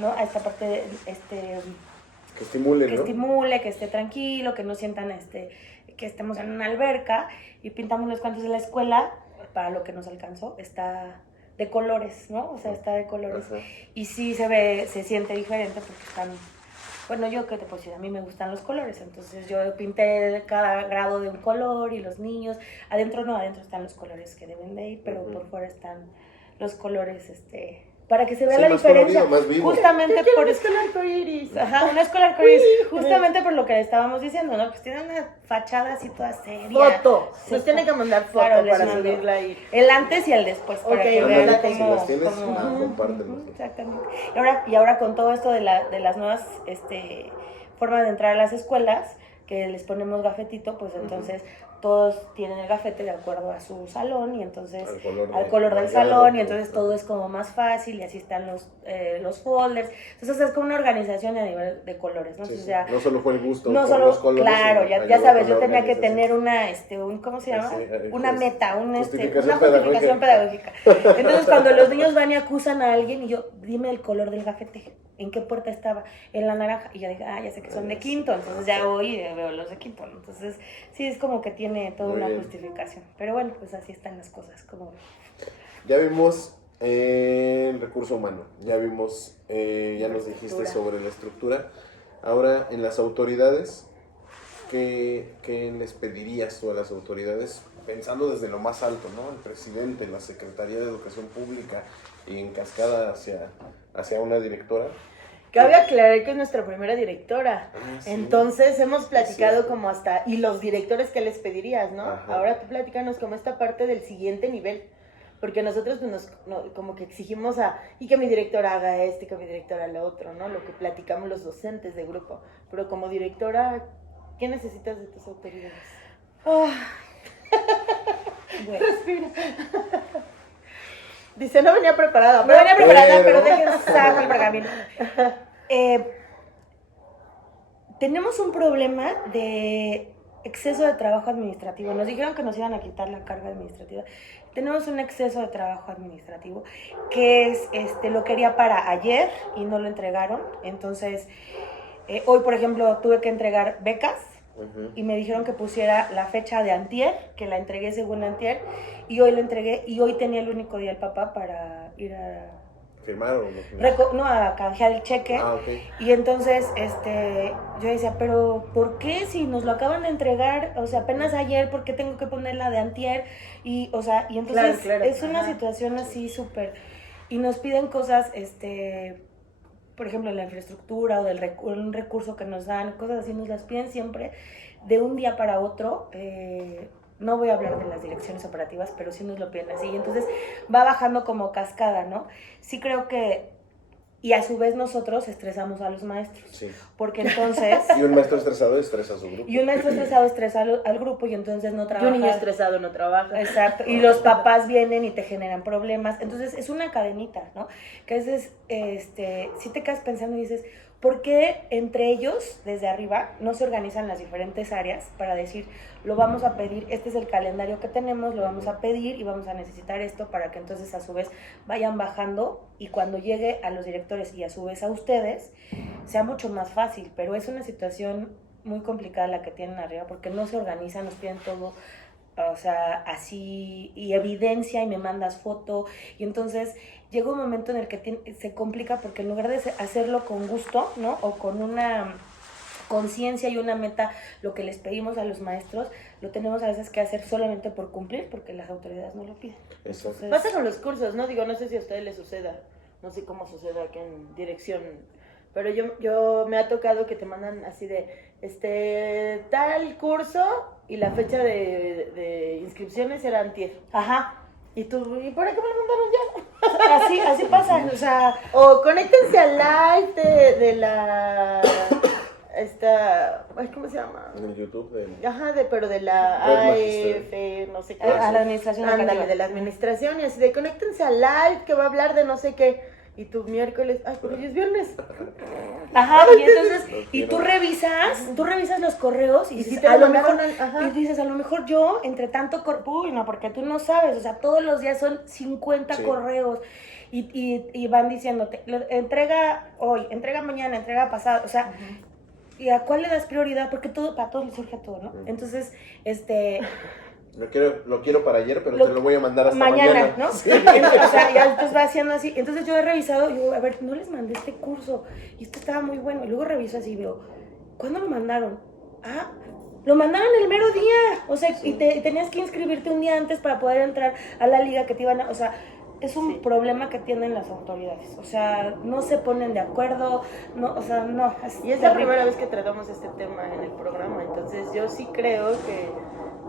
¿no? A esta parte, Que estimule, que ¿no? estimule, que esté tranquilo, que no sientan que estemos en una alberca y pintamos los cuantos de la escuela, para lo que nos alcanzó, está de colores, ¿no? O sea, está de colores. Ajá. Y sí se siente diferente porque están, bueno, yo qué te puedo decir, a mí me gustan los colores, entonces yo pinté cada grado de un color y los niños, adentro están los colores que deben de ir, pero por fuera están los colores, para que se vea Sí, la más diferencia. colorido, más vivo. Justamente Yo quiero por una eso. escuela arcoíris. Ajá, una escuela arcoíris, justamente por lo que estábamos diciendo, ¿no? Pues tiene una fachada así toda seria. Foto. Sí, Nos tiene que mandar foto claro, les para mando. subirla ahí. El antes y el después, para Ok, que ándale, vean si cómo... las tienes, cómo- compártenos. Exactamente. Y ahora con todo esto de las nuevas formas de entrar a las escuelas, que les ponemos gafetito, pues entonces todos tienen el gafete de acuerdo a su salón y entonces al color del salón y entonces todo es como más fácil y así están los folders. Entonces es como una organización a nivel de colores, ¿no? Sí, Entonces sí. ya... No solo fue el gusto No por solo, los colores, claro, sino ya ayudó sabes, con yo la tenía que organización. tener ¿cómo se llama? Sí, Una meta, una justificación justificación pedagógica. Entonces cuando los niños van y acusan a alguien y yo, dime el color del gafete, ¿en qué puerta estaba? En la naranja. Y yo dije, ya sé que son de quinto, entonces ya voy y veo los de quinto, ¿no? Entonces sí es como que tiene toda Muy una bien. justificación. Pero bueno, pues así están las cosas, como... Ya vimos el recurso humano, ya vimos, ya nos dijiste Estructura. sobre la estructura. Ahora, en las autoridades, ¿qué les pedirías tú a las autoridades? Pensando desde lo más alto, ¿no? El presidente, la Secretaría de Educación Pública y en cascada hacia una directora. Cabe aclarar que es nuestra primera directora. Ah, sí. Entonces hemos platicado Sí. como hasta, y los directores que les pedirías, ¿no? Ajá. Ahora tú platícanos como esta parte del siguiente nivel. Porque nosotros pues, como que exigimos y que mi directora haga esto y que mi directora lo otro, ¿no? Lo que platicamos los docentes de grupo. Pero como directora, ¿qué necesitas de tus autoridades? Bueno. Respira. Dice, no venía preparada. No venía preparada, Pero- pero dejen saco el pergamino. Tenemos un problema de exceso de trabajo administrativo. Nos dijeron que nos iban a quitar la carga administrativa. Tenemos un exceso de trabajo administrativo que es, lo quería para ayer y no lo entregaron. Entonces, hoy, por ejemplo, tuve que entregar becas y me dijeron que pusiera la fecha de antier, que la entregué según antier, y hoy lo entregué y hoy tenía el único día el papá para ir a... ¿Firmar o no? No, a canjear el cheque. Ah, ok. Y entonces, yo decía, pero ¿por qué si nos lo acaban de entregar? O sea, apenas ayer, ¿por qué tengo que ponerla de antier? Y, o sea, y entonces Claro. es una situación así súper... Y nos piden cosas, por ejemplo, la infraestructura o un recurso que nos dan, cosas así, nos las piden siempre de un día para otro. No voy a hablar de las direcciones operativas, pero sí nos lo piden así. Y entonces va bajando como cascada, ¿no? Sí creo que... Y a su vez nosotros estresamos a los maestros. Sí. Porque entonces... Y un maestro estresado estresa a su grupo. Y un maestro estresado estresa al grupo y entonces no Y trabaja. un niño estresado no trabaja. Exacto. Y los papás vienen y te generan problemas. Entonces es una cadenita, ¿no? Que a veces sí te quedas pensando y dices, ¿por qué entre ellos, desde arriba, no se organizan las diferentes áreas para decir, lo vamos a pedir, este es el calendario que tenemos, lo vamos a pedir y vamos a necesitar esto para que entonces a su vez vayan bajando y cuando llegue a los directores y a su vez a ustedes, sea mucho más fácil? Pero es una situación muy complicada la que tienen arriba porque no se organizan, nos piden todo, o sea, así, y evidencia y me mandas foto, y entonces llega un momento en el que se complica porque en lugar de hacerlo con gusto, ¿no? O con una conciencia y una meta, lo que les pedimos a los maestros, lo tenemos a veces que hacer solamente por cumplir porque las autoridades no lo piden. Eso. Entonces, Pasa con los cursos, ¿no? Digo, no sé si a ustedes les suceda, no sé cómo suceda aquí en dirección, pero yo me ha tocado que te mandan así de, tal curso y la fecha de inscripciones era antier. ajá, Y tú, ¿y por qué me lo mandaron ya? así pasa, o sea, O conéctense al live de la, ay, ¿cómo se llama? En el YouTube de... Ajá, pero de la Red AF, no sé qué. a la administración Ándale, educativa. de la administración y así de conéctense al live que va a hablar de no sé qué. Y tu miércoles, ay, pero hoy es viernes. Ajá, y entonces, y tú revisas los correos y Y dices, si te a lo lo mejor, mandaron ajá. y dices, a lo mejor yo, entre tanto, uy, no, porque tú no sabes, o sea, todos los días son 50 Sí. correos y van diciéndote, entrega hoy, entrega mañana, entrega pasado, o sea, ¿y a cuál le das prioridad? Porque para todos les surge todo, ¿no? Entonces, Lo quiero para ayer, pero Lo- te lo voy a mandar hasta mañana, ¿no? Sí. O sea, ya entonces va haciendo así. Entonces yo he revisado, a ver, no les mandé este curso y esto estaba muy bueno. Y luego reviso así y veo, ¿cuándo lo mandaron? Ah, lo mandaron el mero día. O sea, y tenías que inscribirte un día antes para poder entrar a la liga que te iban a... O sea, es un problema que tienen las autoridades. O sea, no se ponen de acuerdo, no, o sea, no. Y es la primera vez que tratamos este tema en el programa, entonces yo sí creo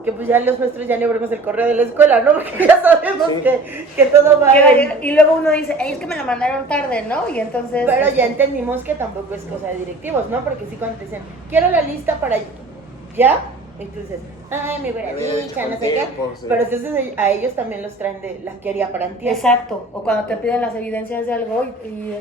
que pues ya los nuestros ya le abrimos el correo de la escuela, ¿no? Porque ya sabemos Sí. que todo va Que en... y luego uno dice, es que me lo mandaron tarde, ¿no? Y entonces... Pero ya entendimos que tampoco es cosa de directivos, ¿no? Porque sí cuando te dicen, quiero la lista para ya, entonces, ay, me hubiera dicho, no sé qué. Sí. Pero entonces a ellos también los traen de la quería para antier. Exacto, o cuando te piden las evidencias de algo y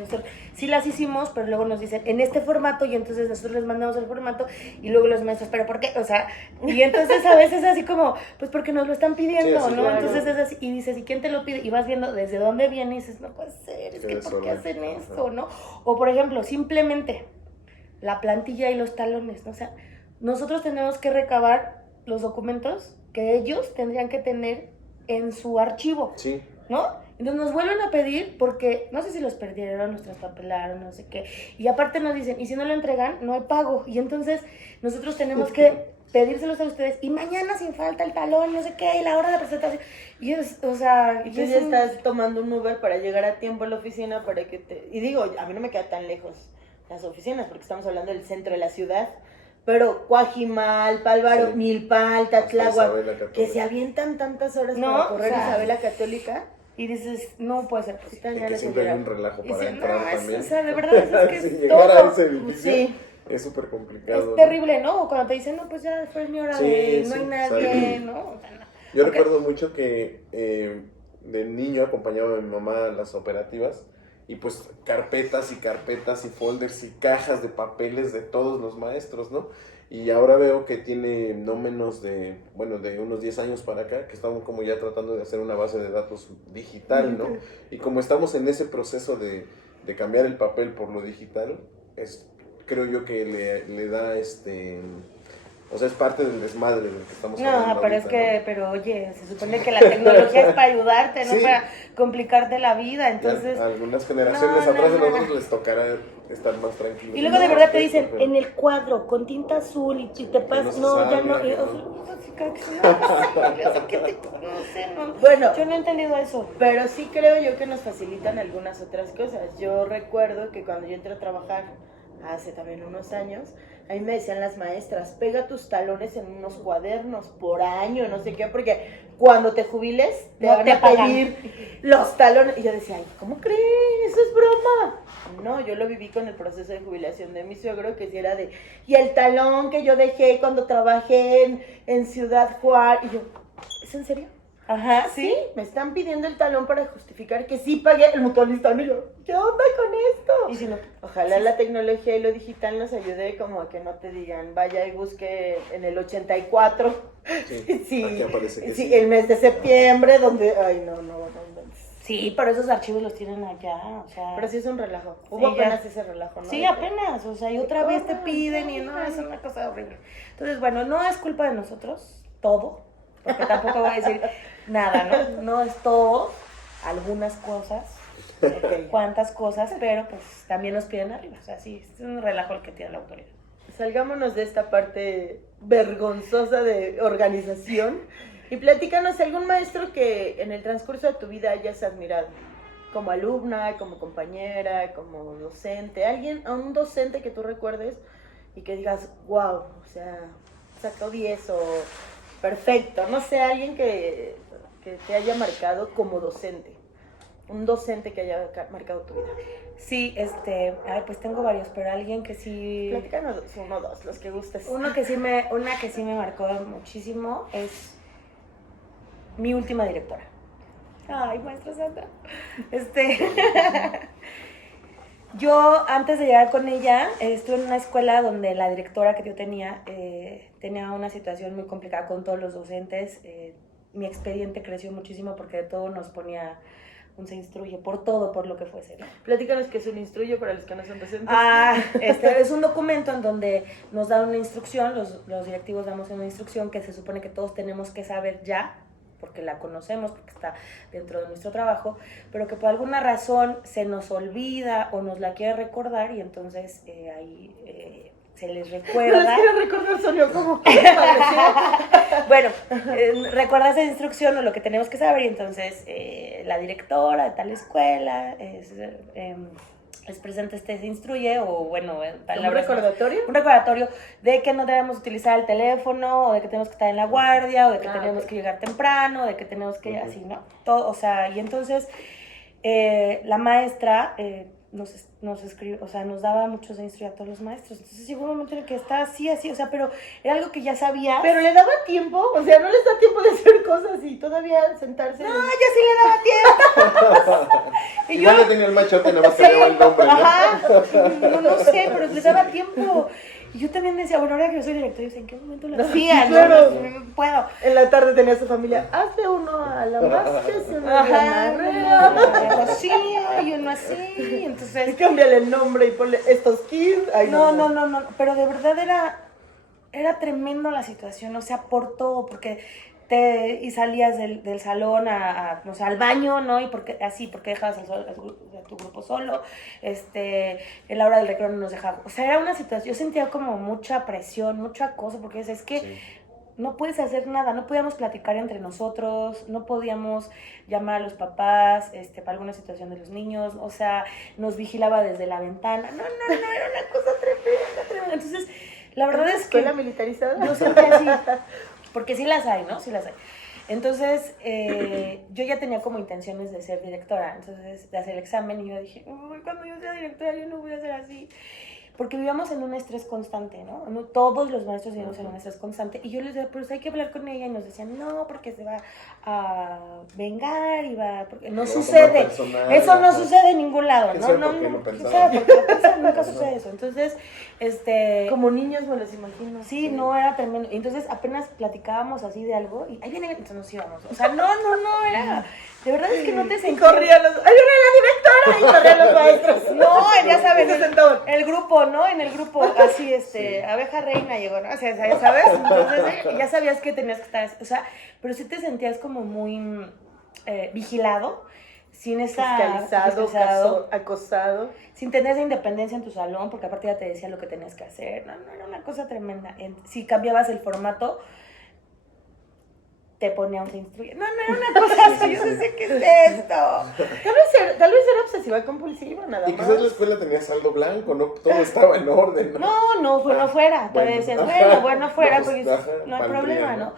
sí las hicimos, pero luego nos dicen en este formato y entonces nosotros les mandamos el formato y luego los maestros, ¿pero por qué? O sea, y entonces a veces así como, pues porque nos lo están pidiendo, Sí, ¿no? claro. Entonces es así, y dices, ¿y quién te lo pide? Y vas viendo desde dónde viene y dices, no puede ser, es Qué que ¿por qué desorden. hacen Ajá. esto, no? O por ejemplo, simplemente la plantilla y los talones, ¿no? O sea, nosotros tenemos que recabar los documentos que ellos tendrían que tener en su archivo, Sí. ¿no? Entonces nos vuelven a pedir porque no sé si los perdieron, los traspapelaron, no sé qué. Y aparte nos dicen, y si no lo entregan, no hay pago. Y entonces nosotros tenemos que pedírselos a ustedes y mañana sin falta el talón, no sé qué, y la hora de presentación. Y es, o sea... Y tú ya estás tomando un Uber para llegar a tiempo a la oficina para que te... Y digo, a mí no me queda tan lejos las oficinas porque estamos hablando del centro de la ciudad. Pero Cuajimal, Pálvaro, Sí. Milpal, Hasta Tlaxcala, Isabela Católica. que se avientan tantas horas No, para correr o sea, Isabela Católica. Y dices, no puede ser Sí, posible. tan Y que ganas de siempre hay llorar. un relajo Y para dices, entrar no, también. o sea, de verdad, es que Sí, es llegar a todo. ese edificio Sí. es súper complicado. Es ¿no? terrible, ¿no? O cuando te dicen, no, pues ya fue mi hora Sí, de, no sí, hay nadie, sí. ¿no? O sea, no. Yo Ok. recuerdo mucho que de niño acompañaba a mi mamá a las operativas y pues carpetas y carpetas y folders y cajas de papeles de todos los maestros, ¿no? Y ahora veo que tiene no menos de, bueno, de unos 10 años para acá, que estamos como ya tratando de hacer una base de datos digital, ¿no? Y como estamos en ese proceso de cambiar el papel por lo digital, creo yo que le da o sea, es parte del desmadre del que estamos hablando. No, pero ahorita, es que, ¿no? pero oye, se supone que la tecnología es para ayudarte, no Sí. para complicarte la vida, Ya entonces... a algunas generaciones No, atrás de no, no. nosotros les tocará estar más tranquilos. Y luego de verdad te dicen, Pero- en el cuadro, con tinta azul, y si te pasas, se no, ya salga, no, que y, no. o sea, ¿qué tipo? No sé, no. Bueno, Yo no he entendido eso. pero sí creo yo que nos facilitan algunas otras cosas. Yo recuerdo que cuando yo entré a trabajar hace también unos años, a mí me decían las maestras, pega tus talones en unos cuadernos por año, no sé qué, porque cuando te jubiles te No van te a pagan. pedir los talones. Y yo decía, ay, ¿cómo crees? Eso es broma. No, yo lo viví con el proceso de jubilación de mi suegro, que sí era de, y el talón que yo dejé cuando trabajé en Ciudad Juárez. Y yo, ¿es en serio? Ajá, Sí, me están pidiendo el talón para justificar que sí pagué el mutualista. Y yo, ¿qué onda con esto? Y si no, Ojalá sí. la tecnología y lo digital nos ayude como a que no te digan, vaya y busque en el 84. Sí, Sí, aquí aparece que sí, sí. el mes de septiembre, donde, ay, no. Sí, pero esos archivos los tienen allá, o sea... Pero sí es un relajo. Hubo ya. apenas ese relajo, ¿no? Sí, De que- apenas, o sea, y otra vez te cobran, piden y no, es una cosa horrible. Entonces, bueno, no es culpa de nosotros, todo, porque tampoco voy a decir nada, ¿no? No es todo, algunas cosas, cuantas cosas, pero pues también nos piden arriba, o sea, sí, es un relajo el que tiene la autoridad. Salgámonos de esta parte vergonzosa de organización y platícanos algún maestro que en el transcurso de tu vida hayas admirado, como alumna, como compañera, como docente, a un docente que tú recuerdes y que digas, wow, o sea, sacó 10 o perfecto, no sé, alguien que te haya marcado como docente, un docente que haya marcado tu vida. Sí, ay, pues tengo varios, pero alguien que sí... Platícanos uno o dos, los que gustes. Una que sí me marcó muchísimo es mi última directora. Ay, maestra Sandra. Yo antes de llegar con ella estuve en una escuela donde la directora que yo tenía tenía una situación muy complicada con todos los docentes. Mi expediente creció muchísimo porque de todo nos ponía un se instruye por todo, por lo que fuese, ¿no? Platícanos qué es un instruyo para los que no son docentes. Es un documento en donde nos dan una instrucción, los directivos damos una instrucción que se supone que todos tenemos que saber ya, porque la conocemos, porque está dentro de nuestro trabajo, pero que por alguna razón se nos olvida o nos la quiere recordar y entonces ahí se les No recuerda. les quiero recordar, Sonia, ¿cómo? Bueno, recuerda esa instrucción o lo que tenemos que saber y entonces la directora de tal escuela les presenta se instruye o bueno, ¿Un palabras más. recordatorio? Un recordatorio de que no debemos utilizar el teléfono o de que tenemos que estar en la guardia o de que tenemos que llegar temprano, de que tenemos que así, ¿no? Todo, o sea, y entonces la maestra nos escribe, o sea, nos daba muchos de instruir a todos los maestros. Entonces llegó un momento en el que está así, o sea, pero era algo que ya sabías. Pero le daba tiempo, o sea, no les da tiempo de hacer cosas y todavía sentarse. No, ya sí le daba tiempo. Y Igual le tenía el machote, nada más sí, cambiaba el nombre, ¿no? ajá, no sé, pero le daba tiempo. Y yo también decía, bueno, ahora que yo soy directora, yo sé en qué momento lo hacía, claro. no puedo. En la tarde tenía su familia, hazle uno a la Vázquez y uno a la Narrea. Así, y uno así, Y entonces... cámbiale el nombre y ponle estos kids. Ay, No, pero de verdad era tremendo la situación, o sea, por todo, porque y salías del salón no sé, al baño, ¿no? Y porque dejabas a tu grupo solo, en la hora del recreo no nos dejaba, o sea, era una situación, yo sentía como mucha presión, mucha cosa, porque es que Sí. no puedes hacer nada, no podíamos platicar entre nosotros, no podíamos llamar a los papás para alguna situación de los niños, o sea, nos vigilaba desde la ventana, no, era una cosa tremenda. Entonces, la verdad es que... ¿Escuela militarizada? Yo sentía así, porque sí las hay, ¿no? Sí las hay. Entonces, yo ya tenía como intenciones de ser directora, entonces de hacer el examen y yo dije, uy, cuando yo sea directora yo no voy a ser así. porque vivíamos en un estrés constante, ¿no? Todos los maestros vivíamos en un estrés constante. Y yo les decía, pues hay que hablar con ella. Y nos decían, no, porque se va a vengar y va... Porque no sucede. Eso no sucede en ningún lado, ¿no? Nunca sucede eso. Entonces, Como niños me los imagino. sí, no, era tremendo. Entonces apenas platicábamos así de algo y ahí viene, entonces nos íbamos. O sea, no, era... De verdad es que no te sentías... Corrían los... ¡Ay, una la directora! Y corrían los maestros. No, ya saben, Se sentaban. el grupo, ¿no? En el grupo, así, abeja reina llegó, ¿no? O sea, ya sabes, entonces ya sabías que tenías que estar, o sea, pero sí te sentías como muy vigilado, sin esa... Fiscalizado, acosado. Sin tener esa independencia en tu salón, porque aparte ya te decía lo que tenías que hacer, no, era una cosa tremenda. Si cambiabas el formato, te ponía un se instruye. No, era una cosa así, yo decía, ¿qué es esto? Tal vez era obsesiva compulsiva, nada Y más. quizás la escuela tenía saldo blanco, ¿no? Todo estaba en orden, ¿no? No fuera. Todavía decías, bueno, fuera, no, pues, porque no hay valdría, problema, ¿no? Ajá.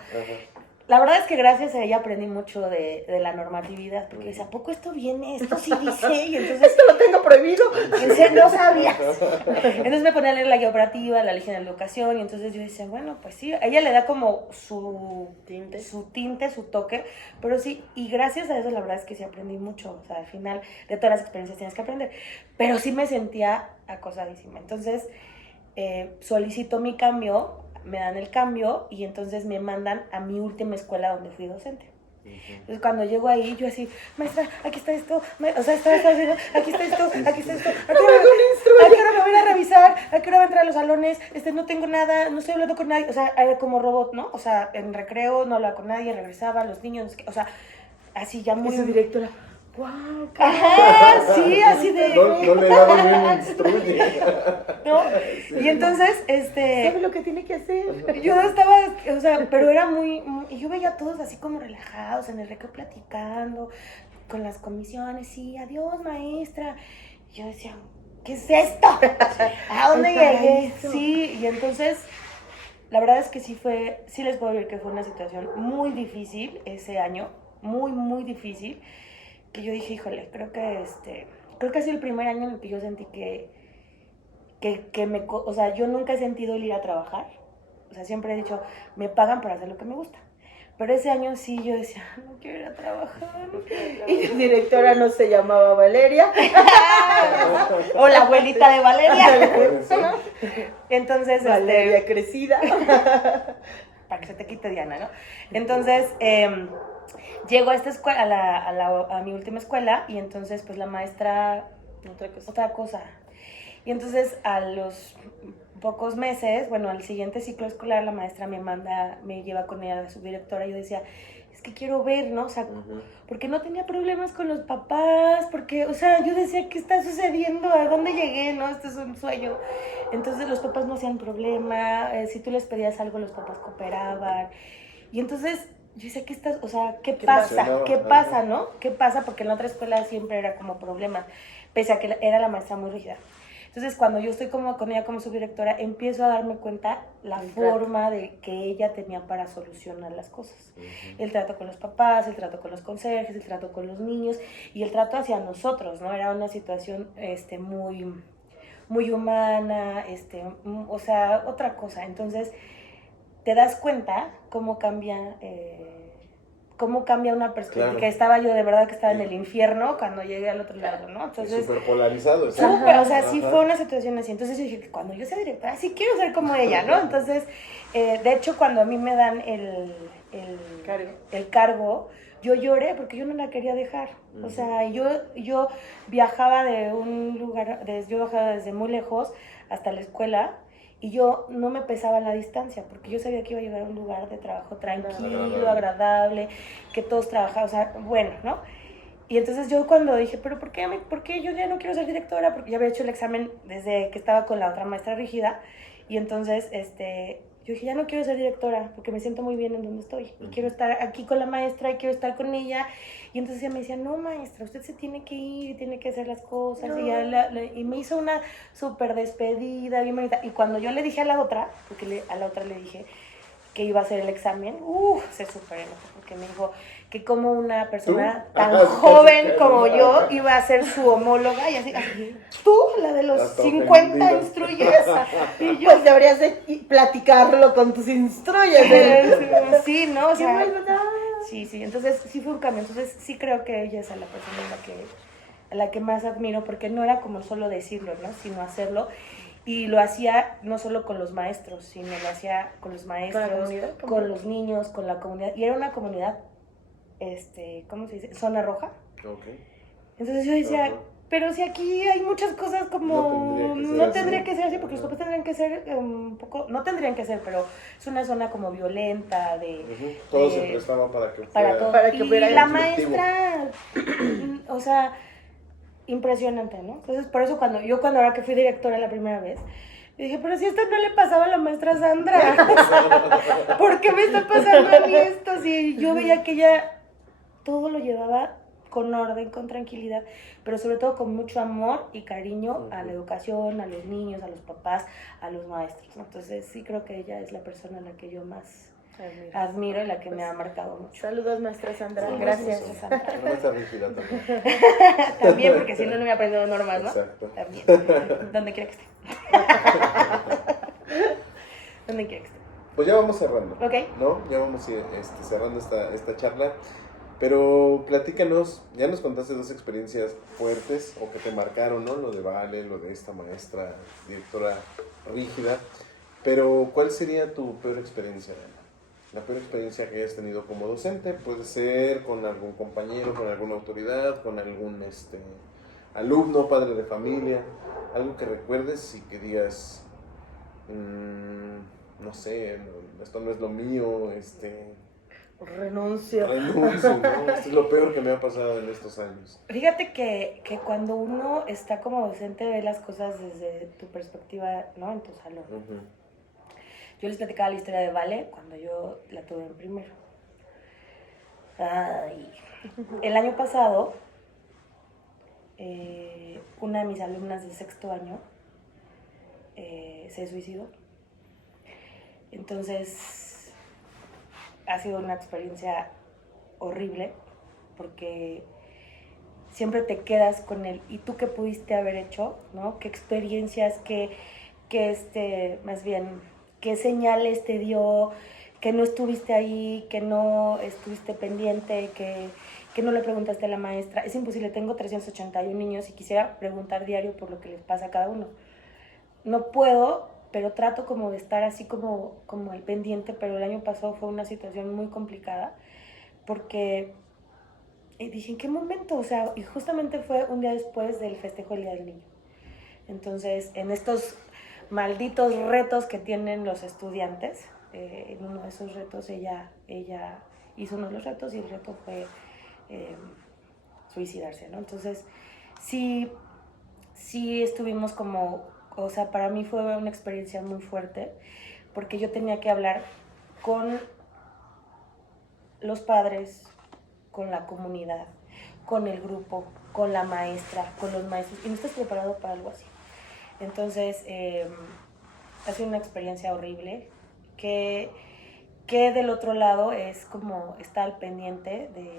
La verdad es que gracias a ella aprendí mucho de la normatividad, porque decía, ¿a poco esto viene? Esto sí dice, y entonces... Esto lo tengo prohibido. En serio, no sabías. Entonces me ponía a leer la guía operativa, la ley general de educación, y entonces yo decía, bueno, pues sí, ella le da como su tinte, su toque, pero sí, y gracias a eso la verdad es que sí aprendí mucho, o sea, al final de todas las experiencias tienes que aprender, pero sí me sentía acosadísima. Entonces solicito mi cambio, me dan el cambio, y entonces me mandan a mi última escuela donde fui docente. Entonces cuando llego ahí, yo así, maestra, aquí está esto, o sea, aquí está esto, ¿a qué hora me voy a ir a revisar? ¿A qué hora va a entrar a los salones? No tengo nada, no estoy hablando con nadie, o sea, era como robot, ¿no? O sea, en recreo no hablaba con nadie, regresaba, los niños, no sé qué, o sea, así ya muy... Y su directora, ¡guau! Ajá, sí, así de... No le daba bien instruye. ¿No? Y entonces, ¿Sabe lo que tiene que hacer? yo estaba, o sea, pero era y yo veía a todos así como relajados en el recreo platicando, con las comisiones, sí, adiós maestra. Y yo decía, ¿qué es esto? ¿A dónde llegué? Sí, y entonces, la verdad es que sí les puedo decir que fue una situación muy difícil ese año, muy difícil, que yo dije, híjole, creo que ha sido el primer año en el que yo sentí o sea, yo nunca he sentido el ir a trabajar, o sea, siempre he dicho, me pagan por hacer lo que me gusta, pero ese año sí yo decía, no quiero ir a trabajar. Y la directora no se llamaba Valeria. O la abuelita de Valeria. Entonces, Valeria crecida. para que se te quite Diana, ¿no? Entonces, llego a esta escuela, a mi última escuela, y entonces, pues, la maestra, otra cosa. Y entonces, a los pocos meses, bueno, al siguiente ciclo escolar, la maestra me lleva con ella a su directora, y yo decía, es que quiero ver, ¿no? O sea, porque no tenía problemas con los papás, porque, o sea, yo decía, ¿qué está sucediendo? ¿A dónde llegué? ¿No? Esto es un sueño. Entonces, los papás no hacían problema, si tú les pedías algo, los papás cooperaban. Y entonces, yo decía, ¿qué pasa? ¿Qué pasa, no? ¿Qué pasa? Porque en la otra escuela siempre era como problemas, pese a que era la maestra muy rígida. Entonces, cuando yo estoy con ella como subdirectora, empiezo a darme cuenta la forma de que ella tenía para solucionar las cosas. El trato con los papás, el trato con los conserjes, el trato con los niños y el trato hacia nosotros, ¿no? Era una situación muy humana, o sea, otra cosa. Entonces, te das cuenta cómo cambia una perspectiva. Claro. Que estaba yo, de verdad que estaba en el infierno cuando llegué al otro lado, ¿no? Entonces, súper polarizado. súper, o sea, sí fue una situación así. Entonces yo dije, que cuando yo sea directora, sí quiero ser como ella, ¿no? Entonces, de hecho, cuando a mí me dan el cargo, yo lloré porque yo no la quería dejar. O sea, yo viajaba de un lugar, yo viajaba desde muy lejos hasta la escuela, y yo no me pesaba la distancia, porque yo sabía que iba a llegar a un lugar de trabajo tranquilo, agradable, que todos trabajaban, o sea, bueno, ¿no? Y entonces yo cuando dije, ¿pero por qué yo ya no quiero ser directora? Porque ya había hecho el examen desde que estaba con la otra maestra rígida, y entonces, yo dije, ya no quiero ser directora, porque me siento muy bien en donde estoy, y quiero estar aquí con la maestra, y quiero estar con ella. Y entonces ella me decía, no, maestra, usted se tiene que ir, tiene que hacer las cosas. No. Y me hizo una súper despedida, bien bonita. Y cuando yo le dije a la otra, porque a la otra le dije, que iba a hacer el examen, se súper enojó porque me dijo que como una persona ¿Tú? tan Ah, joven casi, como casi. yo iba a ser su homóloga y así, tú, la de los Hasta 50 ofendida. instruyes. Y yo, Pues deberías platicarlo con tus instruyes. sí, ¿no? O Qué sea, maldad. sí, entonces sí fue un cambio. Entonces sí creo que ella es la persona a la que más admiro, porque no era como solo decirlo, ¿no? Sino hacerlo. Y lo hacía no solo con los maestros, sino lo hacía con los maestros, comunidad? con los niños, con la comunidad. Y era una comunidad, ¿cómo se dice? Zona roja. Ok. Entonces yo decía, Ajá. pero si aquí hay muchas cosas como... No tendría que ser así, porque los Ajá. papás tendrían que ser un poco... No tendrían que ser, pero es una zona como violenta, Ujú. Todo se prestaba para que para fuera todo. Para que Y hubiera la conflictivo. maestra, o sea, impresionante, ¿no? Entonces, por eso cuando ahora que fui directora la primera vez, yo dije, pero si esto no le pasaba a la maestra Sandra, ¿por qué me está pasando a mí esto? Si yo veía que ella todo lo llevaba con orden, con tranquilidad, pero sobre todo con mucho amor y cariño a la educación, a los niños, a los papás, a los maestros, ¿no? Entonces sí creo que ella es la persona a la que yo más admiro y la que me ha marcado mucho. Saludos, maestra Sandra. Sí, Gracias. sí, sí. Sandra. No está rígida también. También, porque si no, no me he aprendido normas, ¿no? Exacto. También. Donde quiera que esté. Donde quiera que esté. Pues ya vamos cerrando. Ok. ¿No? Ya vamos cerrando esta charla. Pero platícanos, ya nos contaste 2 experiencias fuertes o que te marcaron, ¿no? Lo de Vale, lo de esta maestra, directora rígida. Pero, ¿cuál sería tu peor experiencia, Ana? La peor experiencia que hayas tenido como docente puede ser con algún compañero, con alguna autoridad, con algún alumno, padre de familia, algo que recuerdes y que digas, no sé, esto no es lo mío, Renuncio. renuncio, ¿no? Esto es lo peor que me ha pasado en estos años. Fíjate que cuando uno está como docente ve las cosas desde tu perspectiva, ¿no? En tu salón. Ujú. Yo les platicaba la historia de Vale cuando yo la tuve en primero. Ay. El año pasado, una de mis alumnas de 6º año se suicidó. Entonces, ha sido una experiencia horrible porque siempre te quedas con el ¿y tú qué pudiste haber hecho? ¿No? ¿Qué experiencias, más bien, qué señales te dio, que no estuviste ahí, que no estuviste pendiente, que no le preguntaste a la maestra? Es imposible, tengo 381 niños y quisiera preguntar diario por lo que les pasa a cada uno. No puedo, pero trato como de estar así como al pendiente, pero el año pasado fue una situación muy complicada porque dije, ¿en qué momento? O sea, y justamente fue un día después del festejo del Día del Niño. Entonces, en estos malditos retos que tienen los estudiantes, en uno de esos retos ella hizo uno de los retos y el reto fue suicidarse, ¿no? Entonces, sí estuvimos como, o sea, para mí fue una experiencia muy fuerte porque yo tenía que hablar con los padres, con la comunidad, con el grupo, con la maestra, con los maestros, y no estás preparado para algo así. Entonces, ha sido una experiencia horrible, que del otro lado es como estar al pendiente de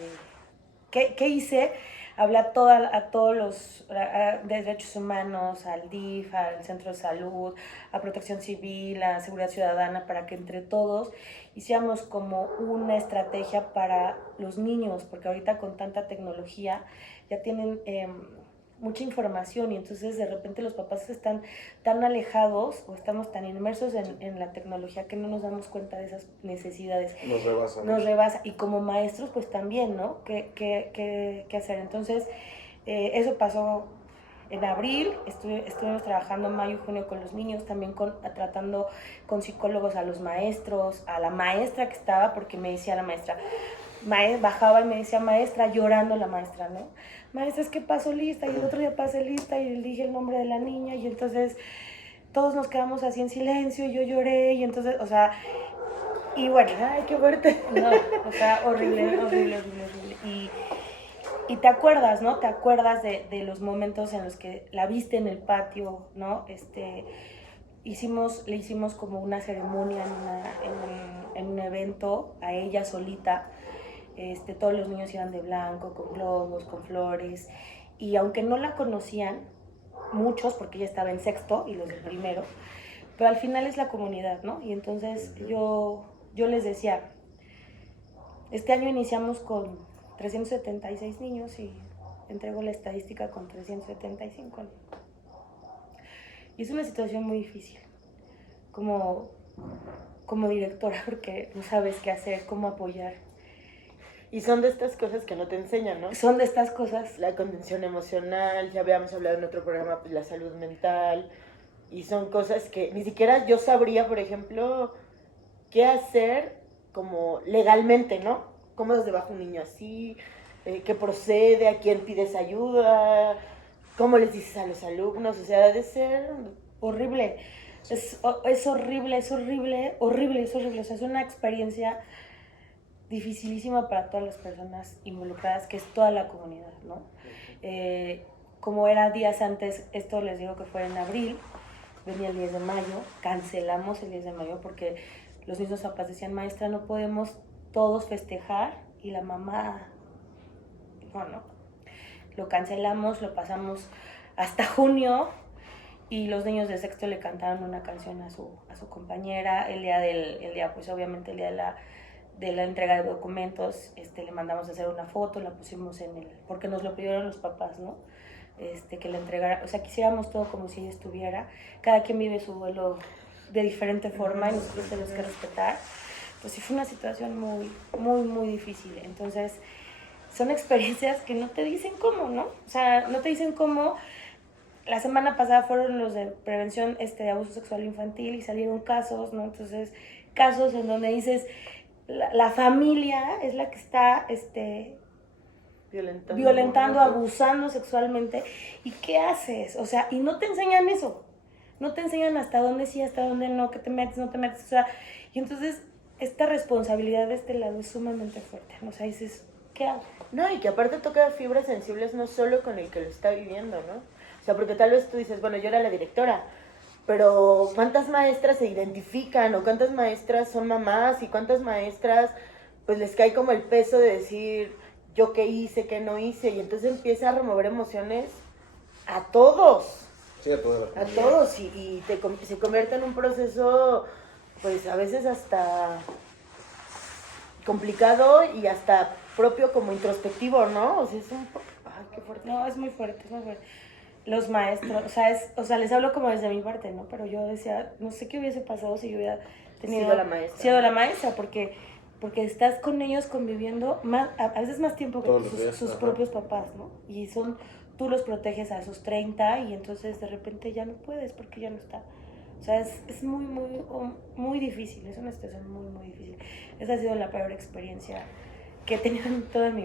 qué hice. Hablé a todos los derechos humanos, al DIF, al Centro de Salud, a Protección Civil, a Seguridad Ciudadana, para que entre todos hiciéramos como una estrategia para los niños, porque ahorita con tanta tecnología ya tienen mucha información y entonces de repente los papás están tan alejados o estamos tan inmersos en la tecnología que no nos damos cuenta de esas necesidades. Nos rebasa. Y como maestros pues también, ¿no? ¿Qué hacer? Entonces eso pasó en abril, estuvimos trabajando en mayo y junio con los niños, también tratando con psicólogos a los maestros, a la maestra que estaba, porque me decía la maestra, bajaba y me decía maestra, llorando la maestra, ¿no? Maestra, es que paso lista, y el otro día pasé lista y le dije el nombre de la niña, y entonces todos nos quedamos así en silencio, y yo lloré, y entonces, o sea, y bueno, Ay, qué fuerte. no, o sea, horrible. Y te acuerdas, ¿no? Te acuerdas de los momentos en los que la viste en el patio, ¿no? Le hicimos como una ceremonia en en un evento, a ella solita. Todos los niños iban de blanco, con globos, con flores, y aunque no la conocían, muchos, porque ella estaba en sexto y los de primero, pero al final es la comunidad, ¿no? Y entonces yo les decía, este año iniciamos con 376 niños y entrego la estadística con 375. Y es una situación muy difícil, como directora, porque no sabes qué hacer, cómo apoyar. Y son de estas cosas que no te enseñan, ¿no? Son de estas cosas. La contención emocional, ya habíamos hablado en otro programa, pues la salud mental, y son cosas que ni siquiera yo sabría, por ejemplo, qué hacer como legalmente, ¿no? ¿Cómo das de bajo un niño así? ¿Qué procede? ¿A quién pides ayuda? ¿Cómo les dices a los alumnos? O sea, debe ser horrible. Es horrible, es horrible, horrible, es horrible. O sea, es una experiencia dificilísima para todas las personas involucradas, que es toda la comunidad, ¿no? Como era días antes, esto les digo que fue en abril, venía el 10 de mayo, cancelamos el 10 de mayo porque los mismos papás decían, maestra, no podemos todos festejar, y la mamá, bueno, lo cancelamos, lo pasamos hasta junio, y los niños de sexto le cantaron una canción a su compañera, el día, pues obviamente el día de la entrega de documentos, le mandamos a hacer una foto, la pusimos porque nos lo pidieron los papás, ¿no? Que le entregara, o sea, quisiéramos todo como si ella estuviera, cada quien vive su duelo de diferente forma y nosotros tenemos que respetar. Pues sí, fue una situación muy, muy, muy difícil. Entonces, son experiencias que no te dicen cómo, ¿no? O sea, no te dicen cómo. La semana pasada fueron los de prevención de abuso sexual infantil y salieron casos, ¿no? Entonces, casos en donde dices, la familia es la que está violentando, abusando sexualmente. ¿Y qué haces? O sea, y no te enseñan eso. No te enseñan hasta dónde sí, hasta dónde no, que te metes, no te metes. O sea, y entonces esta responsabilidad de este lado es sumamente fuerte, ¿no? O sea, dices, ¿qué hago? No, y que aparte toca fibras sensibles no solo con el que lo está viviendo, ¿no? O sea, porque tal vez tú dices, bueno, yo era la directora, pero ¿cuántas maestras se identifican o cuántas maestras son mamás y cuántas maestras pues les cae como el peso de decir yo qué hice, qué no hice? Y entonces empieza a remover emociones a todos. Sí, a todos. A todos y se convierte en un proceso pues a veces hasta complicado y hasta propio como introspectivo, ¿no? O sea, es un... Ay, qué fuerte. No, es muy fuerte, es muy fuerte. Los maestros, o sea, les hablo como desde mi parte, ¿no? Pero yo decía, no sé qué hubiese pasado si yo hubiera sido la maestra, porque estás con ellos conviviendo a veces más tiempo que sus propios papás, ¿no? Y tú los proteges a esos 30 y entonces de repente ya no puedes porque ya no está. O sea, es muy, muy, muy difícil, es una situación muy, muy difícil. Esa ha sido la peor experiencia que he tenido en toda mi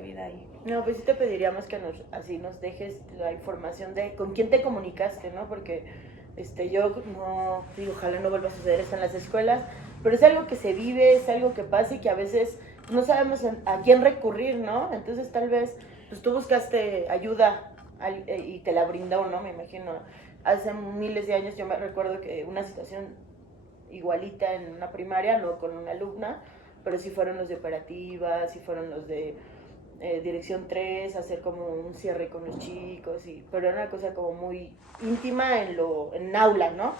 vida ahí. No, pues sí te pediríamos que nos dejes la información de con quién te comunicaste, ¿no? Porque yo no digo, ojalá no vuelva a suceder esto en las escuelas, pero es algo que se vive, es algo que pasa y que a veces no sabemos a quién recurrir, ¿no? Entonces tal vez pues tú buscaste ayuda y te la brindó, ¿no? Me imagino. Hace miles de años yo me recuerdo que una situación igualita en una primaria, no con una alumna, pero sí fueron los de operativas, sí fueron los de dirección 3, hacer como un cierre con los chicos, pero era una cosa como muy íntima en aula, ¿no?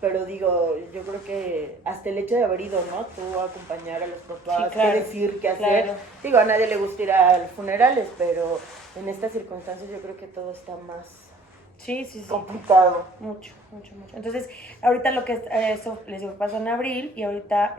Pero digo, yo creo que hasta el hecho de haber ido, ¿no? Tú a acompañar a los papás, sí, claro, qué decir, qué hacer. Claro. Digo, a nadie le gusta ir a los funerales, pero en estas circunstancias yo creo que todo está más... Sí. complicado. Mucho. Entonces, ahorita lo que eso les digo, pasó en abril y ahorita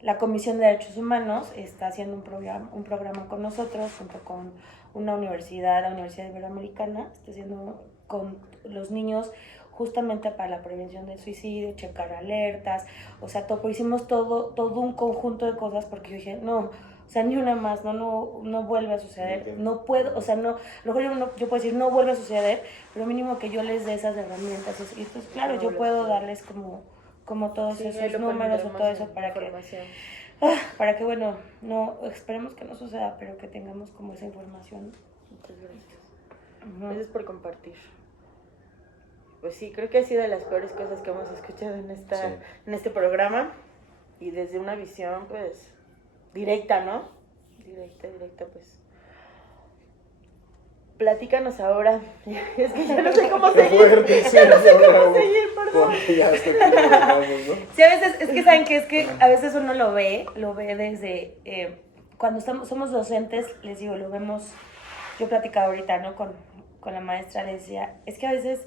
la Comisión de Derechos Humanos está haciendo un programa con nosotros, junto con una universidad, la Universidad Iberoamericana, está haciendo con los niños justamente para la prevención del suicidio, checar alertas, o sea, hicimos todo un conjunto de cosas porque yo dije, no, o sea, ni una más, no vuelve a suceder, no puedo, o sea, no, a lo mejor yo puedo decir, no vuelve a suceder, pero mínimo que yo les dé esas herramientas, y entonces, claro, yo puedo darles como todos esos números o todo eso para que, bueno, no, esperemos que no suceda, pero que tengamos como esa información. Muchas gracias. Gracias por compartir. pues sí, creo que ha sido de las peores cosas que hemos escuchado en Sí. en este programa. Y desde una visión, pues, directa, ¿no? Directa, pues. Platícanos ahora. Es que ya no sé cómo Qué seguir. fuerte, sí, Ya no sé no, cómo no, seguir, perdón. porque ya hasta aquí lo dejamos, ¿no? Sí, a veces, es que saben que es que a veces uno lo ve desde, cuando somos docentes, les digo, lo vemos, yo platicaba ahorita, ¿no? Con la maestra, le decía, es que a veces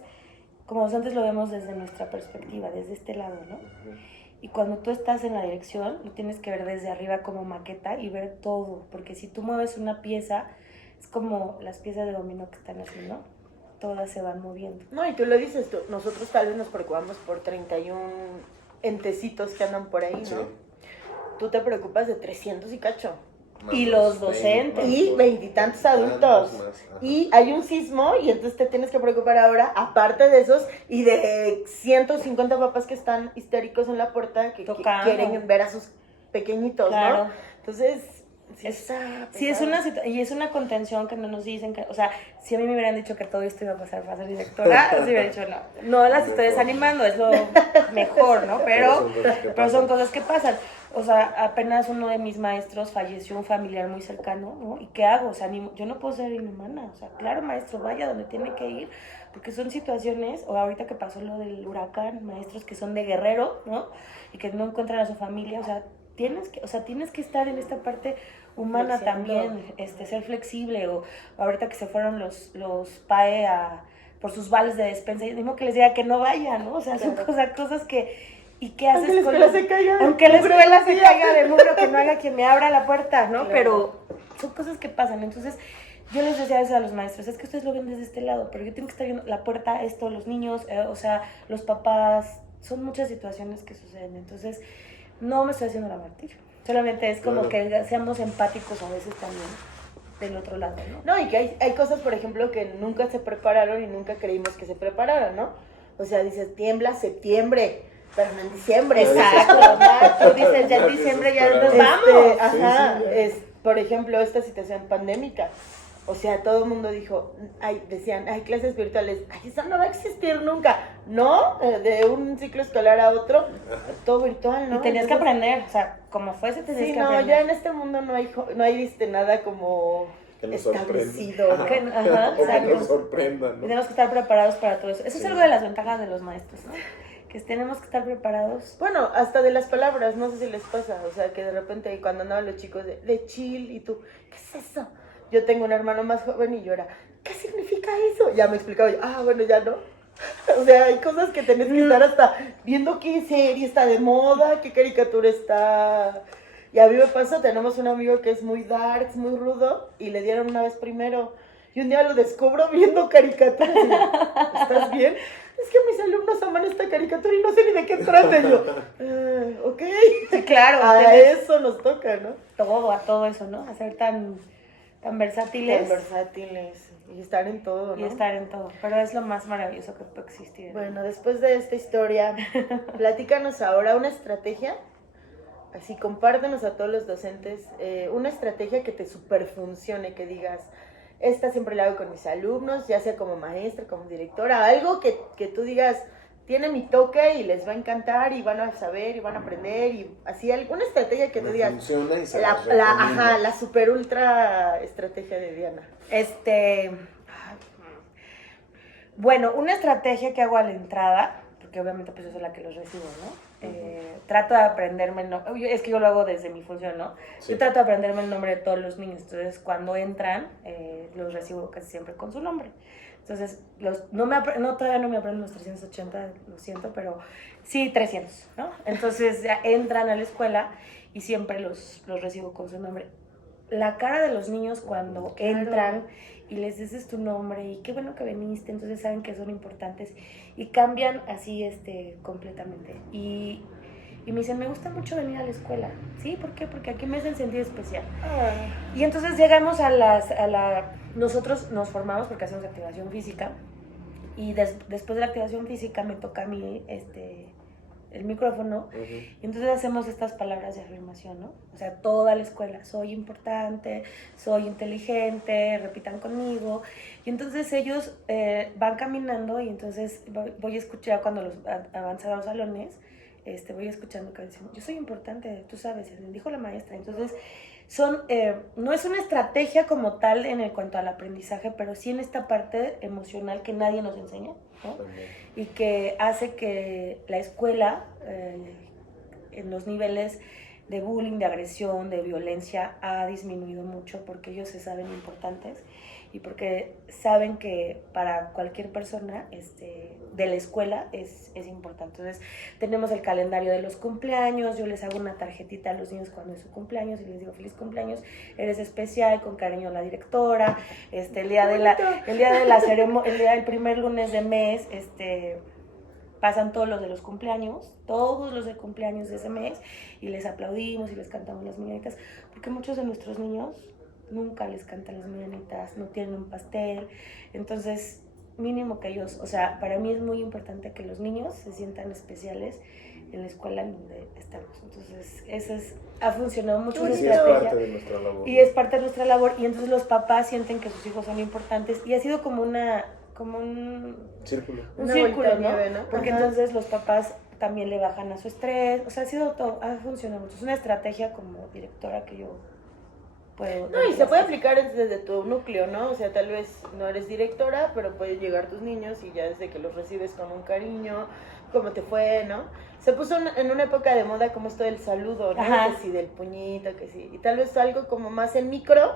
como docentes lo vemos desde nuestra perspectiva, desde este lado, ¿no? Y cuando tú estás en la dirección, lo tienes que ver desde arriba como maqueta y ver todo, porque si tú mueves una pieza, es como las piezas de dominó que están haciendo, todas se van moviendo. No, y tú lo dices, nosotros tal vez nos preocupamos por 31 entecitos que andan por ahí, ¿no? Sí. Tú te preocupas de 300 y cacho. Y los docentes. Y veintitantos adultos. Y hay un sismo y entonces te tienes que preocupar ahora, aparte de esos, y de 150 papás que están histéricos en la puerta que quieren ver a sus pequeñitos, claro. ¿no? Entonces, sí es una y es una contención que no nos dicen que, o sea, si a mí me hubieran dicho que todo esto iba a pasar para ser directora, sí hubiera dicho no las estoy desanimando, es lo mejor, ¿no? Pero son cosas que pasan. O sea, apenas uno de mis maestros falleció, un familiar muy cercano, ¿no? ¿Y qué hago? O sea, yo no puedo ser inhumana. O sea, claro, maestro, vaya donde tiene que ir, porque son situaciones, o ahorita que pasó lo del huracán, maestros que son de Guerrero, ¿no? Y que no encuentran a su familia, o sea, tienes que estar en esta parte humana también, ser flexible, o ahorita que se fueron los PAE por sus vales de despensa, y mismo que les diga que no vayan, ¿no? O sea, son cosas que... ¿Y qué haces aunque la escuela se caiga aunque la escuela se caiga del muro, que no haga quien me abra la puerta, ¿no? Claro. Pero son cosas que pasan. Entonces, yo les decía a veces a los maestros, es que ustedes lo ven desde este lado, pero yo tengo que estar viendo la puerta, los niños, o sea, los papás, son muchas situaciones que suceden. Entonces, no me estoy haciendo la mártir. Solamente es como que seamos empáticos a veces también del otro lado, ¿no? No, y que hay cosas, por ejemplo, que nunca se prepararon y nunca creímos que se prepararan, ¿no? O sea, dices, tiembla septiembre, pero no en diciembre. Exacto, tú dices, ya en diciembre ya nos vamos. Ajá, por ejemplo, esta situación pandémica. O sea, todo el mundo dijo, decían, hay clases virtuales, eso no va a existir nunca. No, de un ciclo escolar a otro, todo virtual, ¿no? Y tenías que aprender, o sea, como fuese tenías que aprender. Sí, no, ya en este mundo no hay nada como que nos establecido. O que nos sorprendan, ¿no? Tenemos que estar preparados para todo eso. Eso es algo de las ventajas de los maestros, ¿no? Que tenemos que estar preparados. Bueno, hasta de las palabras, no sé si les pasa, o sea, que de repente cuando andaban los chicos de chill y tú, ¿qué es eso? Yo tengo un hermano más joven y llora, ¿qué significa eso? Ya me explicaba yo, bueno, ya no. O sea, hay cosas que tenés que estar hasta viendo qué serie está de moda, qué caricatura está. Y a mí me pasa, tenemos un amigo que es muy dark, muy rudo, y le dieron una vez primero. Y un día lo descubro viendo caricaturas. Y, ¿estás bien? Es que mis alumnos aman esta caricatura y no sé ni de qué trata. Y yo, ok. Sí, claro. A eso nos toca, ¿no? A todo eso, ¿no? A ser tan versátiles. Tan versátiles. Y estar en todo, ¿no? Y estar en todo. Pero es lo más maravilloso que puede existir. Bueno, después de esta historia, platícanos ahora una estrategia. Así, compártenos a todos los docentes una estrategia que te superfuncione, que digas, esta siempre la hago con mis alumnos, ya sea como maestra, como directora, algo que tú digas, tiene mi toque y les va a encantar y van a saber y van a aprender y así, alguna estrategia que tú digas. Funciona y se la super ultra estrategia de Diana. Bueno, una estrategia que hago a la entrada, porque obviamente pues yo soy la que los recibo, ¿no? Trato de aprenderme el nombre, es que yo lo hago desde mi función, ¿no? Sí. Yo trato de aprenderme el nombre de todos los niños, entonces cuando entran, los recibo casi siempre con su nombre. Entonces, todavía no me aprendo los 380, lo siento, pero sí 300, ¿no? Entonces ya entran a la escuela y siempre los recibo con su nombre. La cara de los niños cuando entran y les dices tu nombre y qué bueno que viniste, entonces saben que son importantes y cambian así completamente. Y me dicen, me gusta mucho venir a la escuela. ¿Sí? ¿Por qué? Porque aquí me hacen sentir especial. Y entonces llegamos nosotros nos formamos porque hacemos activación física y después de la activación física me toca a mí el micrófono, Ujú. y entonces hacemos estas palabras de afirmación, ¿no? O sea, toda la escuela, soy importante, soy inteligente, repitan conmigo, y entonces ellos van caminando y entonces voy a escuchar cuando los avanzan a los salones, voy escuchando que dicen, yo soy importante, tú sabes, dijo la maestra, entonces no es una estrategia como tal en cuanto al aprendizaje, pero sí en esta parte emocional que nadie nos enseña, ¿no? También. Y que hace que la escuela, en los niveles de bullying, de agresión, de violencia, ha disminuido mucho porque ellos se saben importantes y porque saben que para cualquier persona de la escuela es importante. Entonces tenemos el calendario de los cumpleaños, yo les hago una tarjetita a los niños cuando es su cumpleaños y les digo feliz cumpleaños, eres especial, con cariño la directora, el día de la ceremonia, el primer lunes de mes, pasan todos los de los cumpleaños, todos los de cumpleaños de ese mes, y les aplaudimos y les cantamos las mañanitas, porque muchos de nuestros niños nunca les cantan las mañanitas, no tienen un pastel, entonces mínimo que ellos, o sea, para mí es muy importante que los niños se sientan especiales en la escuela en donde estamos, entonces ha funcionado mucho Qué la Sí, es estrategia. parte de nuestra labor. Y es parte de nuestra labor, y entonces los papás sienten que sus hijos son importantes, y ha sido como un Círculo. Una círculo, bolita de ¿no? nieve, ¿no? Porque Ajá. entonces los papás también le bajan a su estrés, o sea, ha funcionado mucho, es una estrategia como directora que yo puedo... No, y se puede aplicar desde tu núcleo, ¿no? O sea, tal vez no eres directora, pero pueden llegar tus niños y ya desde que los recibes con un cariño, cómo te fue, ¿no? Se puso en una época de moda como esto del saludo, ¿no? Ajá. Que sí, del puñito, que sí. Y tal vez algo como más en micro,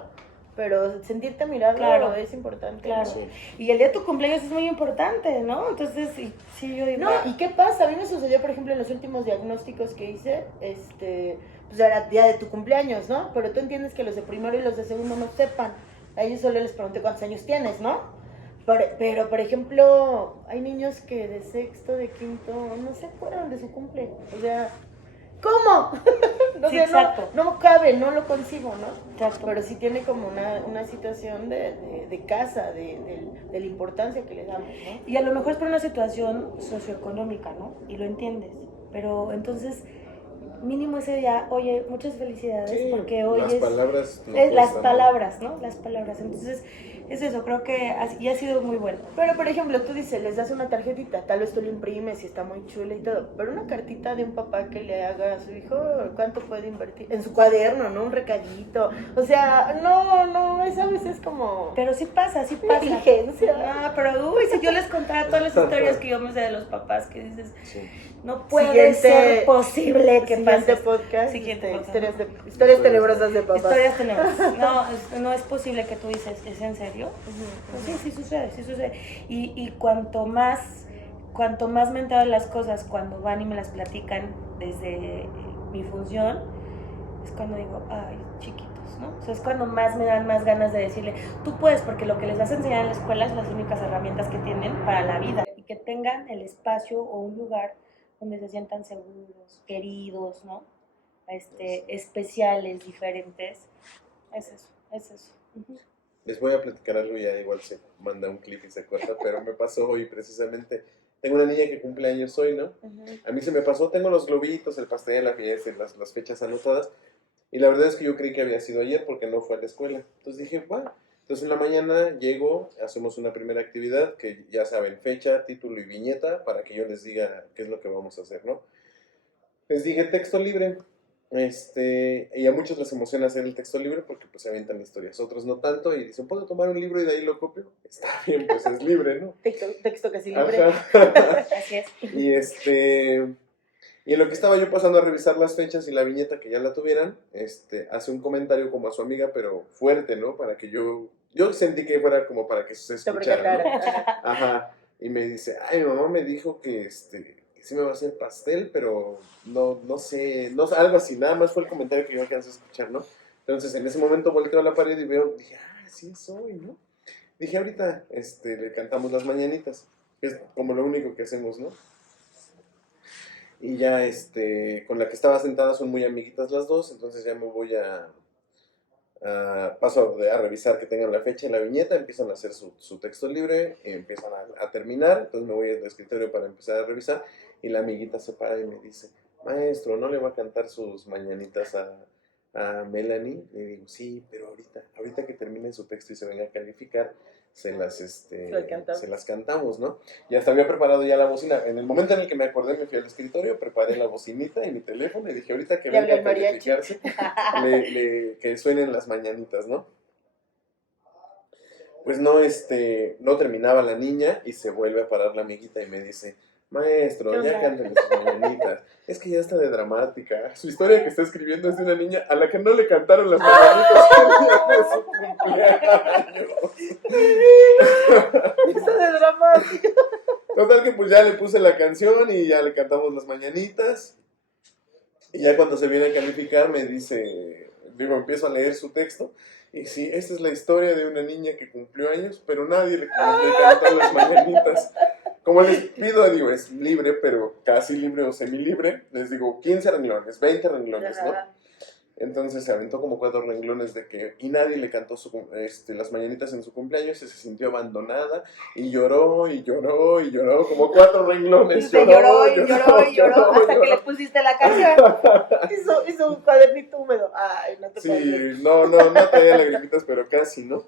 pero sentirte mirado Claro. es importante. Claro. Sí. Y el día de tu cumpleaños es muy importante, ¿no? Entonces, sí yo digo... No, ¿y qué pasa? A mí me sucedió, por ejemplo, en los últimos diagnósticos que hice, pues era día de tu cumpleaños, ¿no? Pero tú entiendes que los de primero y los de segundo no sepan. A ellos solo les pregunté cuántos años tienes, ¿no? Pero, por ejemplo, hay niños que de sexto, de quinto, no se acuerdan de su cumple. O sea, ¿cómo? No Sí, sé, exacto. no cabe, no lo concibo, ¿no? Exacto. Pero sí tiene como una situación de casa, de la importancia que le damos, ¿no? Y a lo mejor es por una situación socioeconómica, ¿no? Y lo entiendes. Pero entonces, mínimo ese día, oye, muchas felicidades, Sí, porque hoy las palabras lo es las cuestan, ¿no? palabras, ¿no? Las palabras. Entonces, es eso, creo que ha sido muy bueno. Pero, por ejemplo, tú dices, les das una tarjetita, tal vez tú lo imprimes y está muy chula y todo, pero una cartita de un papá que le haga a su hijo, ¿cuánto puede invertir? En su cuaderno, ¿no? Un recadito. O sea, no, eso a veces es como... Pero sí pasa, sí pasa. Negligencia. No, pero uy, si yo les contara todas las historias que yo me sé de los papás, que dices, Sí. no puede ser posible que Siguiente pase. podcast, Siguiente podcast. historias tenebrosas de papás. Historias tenebrosas. No es posible que tú dices, ¿es en serio? Pues sí sucede, sí sucede. Y cuanto más me entero de las cosas, cuando van y me las platican desde mi función, es cuando digo, ay, chiquitos, ¿no? O sea, es cuando más me dan más ganas de decirle, tú puedes, porque lo que les vas a enseñar en la escuela es las únicas herramientas que tienen para la vida. Y que tengan el espacio o un lugar donde se sientan seguros, queridos, ¿no? Especiales, diferentes. Es eso. Uh-huh. Les voy a platicar algo, ya igual se manda un clip y se corta, pero me pasó hoy precisamente. Tengo una niña que cumple años hoy, ¿no? A mí se me pasó, tengo los globitos, el pastel, la fiesta, las fechas anotadas, y la verdad es que yo creí que había sido ayer porque no fue a la escuela. Entonces dije, bueno, entonces en la mañana llego, hacemos una primera actividad, que ya saben, fecha, título y viñeta, para que yo les diga qué es lo que vamos a hacer, ¿no? Les dije texto libre. Y a muchos les emociona hacer el texto libre porque pues se avientan historias, otros no tanto y dicen, ¿puedo tomar un libro y de ahí lo copio? Está bien, pues es libre, ¿no? Texto casi libre. Ajá. Así es. Y en lo que estaba yo pasando a revisar las fechas y la viñeta que ya la tuvieran, hace un comentario como a su amiga, pero fuerte, ¿no? Para que yo sentí que fuera como para que se Te escuchara, ¿no? percatara. Ajá. Y me dice, ay, mi mamá me dijo que sí me va a hacer pastel, pero no sé, algo así, nada más fue el comentario que yo alcancé a escuchar, ¿no? Entonces en ese momento volteo a la pared y dije, sí soy, ¿no? Dije, ahorita le cantamos las mañanitas, que es como lo único que hacemos, ¿no? Y ya con la que estaba sentada son muy amiguitas las dos, entonces ya me voy a paso a revisar que tengan la fecha y la viñeta, empiezan a hacer su texto libre, empiezan a terminar, entonces me voy al escritorio para empezar a revisar y la amiguita se para y me dice, maestro, ¿no le va a cantar sus mañanitas a Melanie? Le digo, sí, pero ahorita que termine su texto y se venga a calificar, se las cantamos, ¿no? Y hasta había preparado ya la bocina. En el momento en el que me acordé, me fui al escritorio, preparé la bocinita y mi teléfono y dije, ahorita que venga a calificarse, que suenen las mañanitas, ¿no? Pues no, no terminaba la niña y se vuelve a parar la amiguita y me dice, maestro, ya cántale sus mañanitas. Es que ya está de dramática. Su historia que está escribiendo es de una niña a la que no le cantaron las mañanitas el día de su cumpleaños. Está de dramática. Total que pues ya le puse la canción y ya le cantamos las mañanitas. Y ya cuando se viene a calificar me dice, empiezo a leer su texto. Y sí, esta es la historia de una niña que cumplió años, pero nadie le cantó las mañanitas. Como les pido, digo, es libre, pero casi libre o semilibre. Les digo, 15 renglones, 20 renglones, ¿no? Entonces se aventó como 4 renglones y nadie le cantó las mañanitas en su cumpleaños y se sintió abandonada y lloró y lloró y lloró como 4 renglones. Lloró hasta que le pusiste la canción. Hizo un cuadernito húmedo. Ay, no te Sí, no traía lagrimitas, pero casi, ¿no?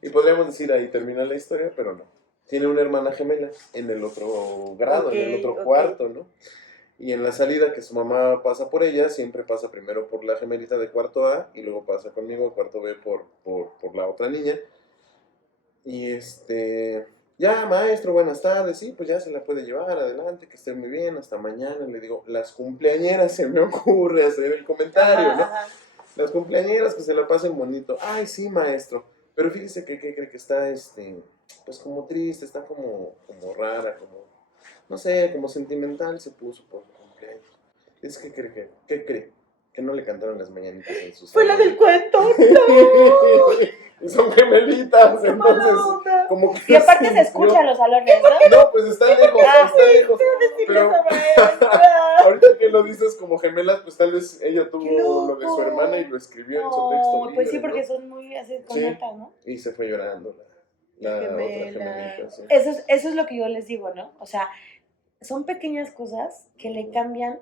Y podríamos decir ahí termina la historia, pero no. Tiene una hermana gemela en el otro grado, en el otro cuarto, ¿no? Y en la salida que su mamá pasa por ella, siempre pasa primero por la gemelita de cuarto A y luego pasa conmigo, cuarto B, por la otra niña. Y ya maestro, buenas tardes, sí, pues ya se la puede llevar, adelante, que esté muy bien, hasta mañana. Le digo, las cumpleañeras, se me ocurre hacer el comentario, ¿no? Las cumpleañeras, que se la pasen bonito. Ay, sí, maestro, pero fíjese que cree que está, pues como triste, está como rara, como... No sé, como sentimental se puso por su cumpleaños. Es que ¿qué cree? Que no le cantaron las mañanitas en sus... Fue la del cuento. ¡No! Y son gemelitas, entonces... Como que y aparte se escuchan los salones, ¿no? No, pues está lejos, lejos. Pero ahorita que lo dices como gemelas, pues tal vez ella tuvo lo de su hermana y lo escribió en su texto libre, pues sí, porque ¿no? son muy así conectadas, ¿no? Y se fue llorando la otra gemelita, sí. Eso es lo que yo les digo, ¿no? O sea, son pequeñas cosas que le cambian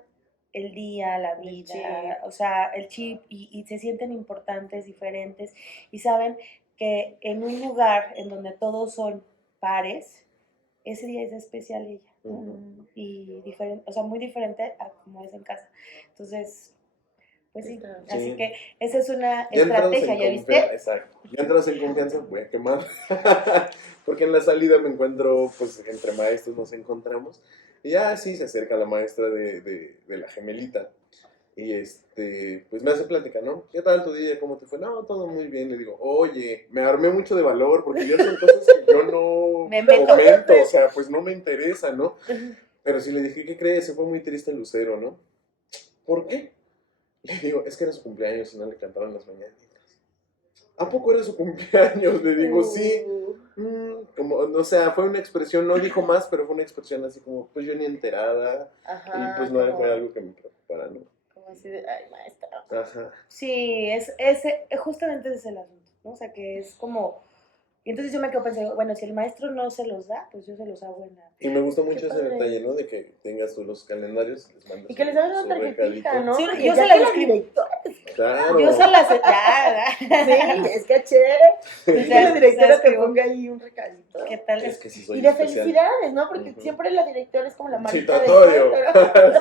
el día, la vida, o sea, el chip y se sienten importantes, diferentes y saben que en un lugar en donde todos son pares, ese día es especial ella, ¿no? Y diferente, o sea, muy diferente a como es en casa. Entonces, pues sí, así que esa es una estrategia, ¿ya viste? Exacto. Ya entras en confianza, voy a quemar. Porque en la salida me encuentro, pues entre maestros nos encontramos. Y ya sí se acerca la maestra de la gemelita. Y pues me hace plática, ¿no? ¿Qué tal tu día? ¿Cómo te fue? No, todo muy bien. Le digo, oye, me armé mucho de valor porque yo son cosas que yo no comento, o sea, pues no me interesa, ¿no? Pero sí le dije, ¿qué crees? Se fue muy triste el Lucero, ¿no? ¿Por qué? Le digo, es que era su cumpleaños y no le cantaron las mañanitas. ¿A poco era su cumpleaños? Le digo, sí. Como, o sea, fue una expresión, no dijo más, pero fue una expresión así como, pues yo ni enterada. Ajá, y pues no fue algo que me preocupara, ¿no? Como así de, ay, maestra. Ajá. Sí, justamente ese es el asunto, ¿no? O sea, que es como... Y entonces yo me quedo pensando, bueno, si el maestro no se los da, pues yo se los hago en la... Y me gustó mucho ese detalle, ¿no? De que tengas tú los calendarios, les mandas y que les hagan una tarjetita, ¿no? Sí, y yo se la escribo. Claro. Yo se las... Ya, sí, es caché. Y que la directora te ponga ahí un recadito. ¿Qué tal? Es que sí soy y de especial. felicidades, ¿no? Porque siempre la directora es como la malita Citatorio.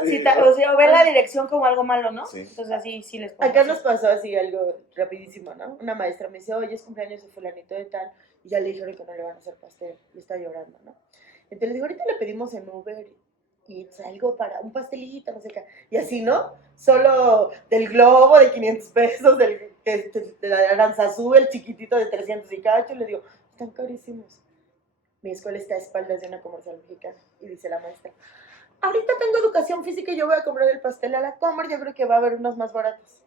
Sí, o sea, o ver la dirección como algo malo, ¿no? Sí. Entonces así sí les pongo. Acá nos pasó así algo rapidísimo, ¿no? Una maestra me dice, oye, es cumpleaños de fulanito de tal, y ya le dijeron que no le van a hacer pastel, le está llorando, ¿no? Entonces le digo, ahorita le pedimos en Uber y algo para un pastelito, no sé qué, y así, ¿no? Solo del globo de 500 pesos, de la Aranzazú, el chiquitito de 300 y cacho, le digo, están carísimos. Mi escuela está a espaldas de una comercial mexicana, y dice la maestra, ahorita tengo educación física y yo voy a comprar el pastel a la Comer, yo creo que va a haber unos más baratos.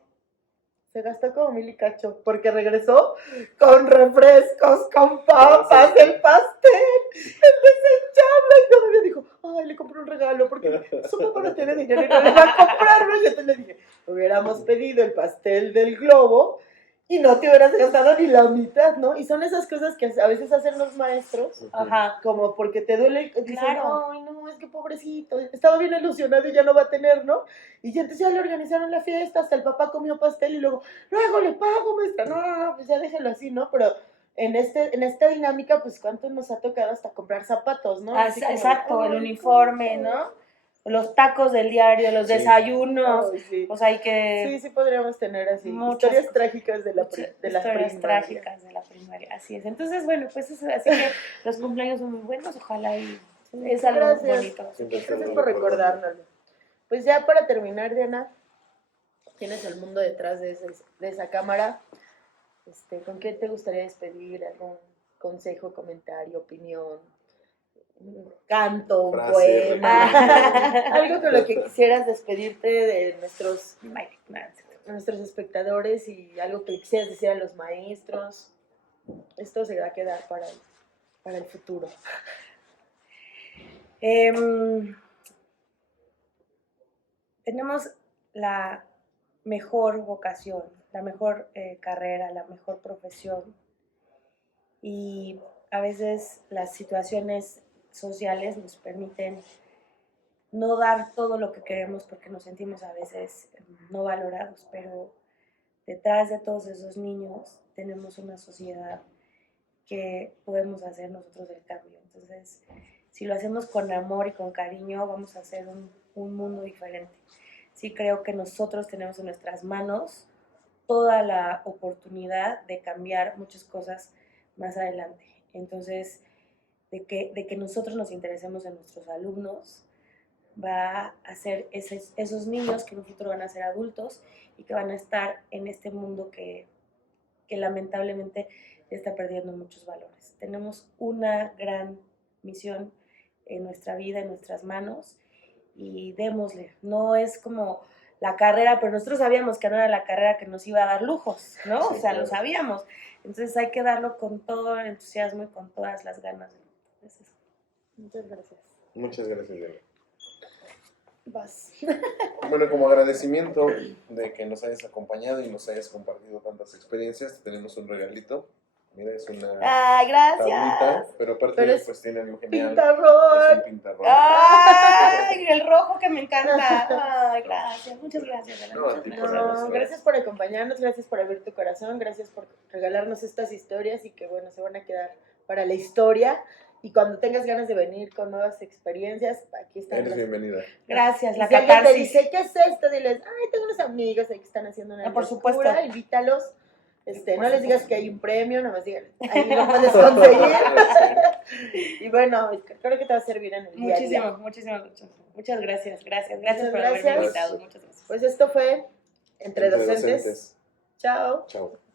Se gastó como 1,000 y cacho, porque regresó con refrescos, con papas, el pastel, el desechable, y todavía dijo, ay, le compré un regalo, porque su papá no tiene dinero y no le va a comprar, ¿no? Y entonces le dije, hubiéramos pedido el pastel del globo, y no te hubieras gastado ni la mitad, ¿no? Y son esas cosas que a veces hacen los maestros, Ajá. como porque te duele, dicen, Claro. ay, no, es que pobrecito, estaba bien ilusionado y ya no va a tener, ¿no? Y ya entonces ya le organizaron la fiesta, hasta el papá comió pastel y luego le pago, maestra, no, pues ya déjalo así, ¿no? Pero en esta dinámica, pues, ¿cuánto nos ha tocado hasta comprar zapatos, ¿no? Así como, Exacto, el ay, uniforme, ¿cómo? ¿no? Los tacos del diario, los Sí. desayunos, Ay, sí. pues hay que... Sí, podríamos tener así, Muchas historias cosas. trágicas de la Historias primaria. trágicas de la primaria, así es. Entonces, bueno, pues así que los cumpleaños son muy buenos, ojalá y es algo Gracias. bonito. Siempre Gracias estamos por recordando. recordárnoslo. Pues ya para terminar, Diana, tienes el mundo detrás de esa cámara. ¿Con qué te gustaría despedir? ¿Algún consejo, comentario, opinión? Un canto, un Frase, poema, recuerdo. algo con lo que quisieras despedirte de Vale, nada. nuestros espectadores y algo que quisieras decir a los maestros. Esto se va a quedar para el futuro. Tenemos la mejor vocación, la mejor carrera, la mejor profesión y a veces las situaciones sociales nos permiten no dar todo lo que queremos porque nos sentimos a veces no valorados, pero detrás de todos esos niños tenemos una sociedad que podemos hacer nosotros el cambio. Entonces, si lo hacemos con amor y con cariño, vamos a hacer un mundo diferente. Sí creo que nosotros tenemos en nuestras manos toda la oportunidad de cambiar muchas cosas más adelante. Entonces, de que nosotros nos interesemos en nuestros alumnos, va a ser esos niños que en un futuro van a ser adultos y que van a estar en este mundo que lamentablemente está perdiendo muchos valores. Tenemos una gran misión en nuestra vida, en nuestras manos, y démosle. No es como la carrera, pero nosotros sabíamos que no era la carrera que nos iba a dar lujos, ¿no? Sí, o sea, claro. lo sabíamos. Entonces hay que darlo con todo el entusiasmo y con todas las ganas. Entonces, Muchas gracias. Muchas gracias, Diana. Vas. Bueno, como agradecimiento de que nos hayas acompañado y nos hayas compartido tantas experiencias, te tenemos un regalito. Mira, es una ¡ay, tablita, gracias! pero aparte Pero es pues tiene algo genial. Pintarrón. Es un pintarrón. ¡Ay, el rojo que me encanta! ¡Ay, gracias! Muchas gracias, Elena. No, a Muchas ti gracias. por darnos No, gracias por acompañarnos, gracias por abrir tu corazón, gracias por regalarnos estas historias y que bueno, se van a quedar para la historia. Y cuando tengas ganas de venir con nuevas experiencias, aquí están. Eres bienvenida. Gracias, la si alguien te catarsis. dice, ¿qué es esto? Diles, ay, tengo unos amigos ahí que están haciendo una por locura, supuesto. invítalos. Por no les supuesto. digas que hay un premio, nada más digan, ahí lo puedes conseguir. Y bueno, creo que te va a servir en el día a día. Muchísimas muchas gracias. Gracias Muchas por haberme gracias. invitado. Muchas gracias. Pues esto fue Entre Entre Docentes. Docentes. Chao. Chao.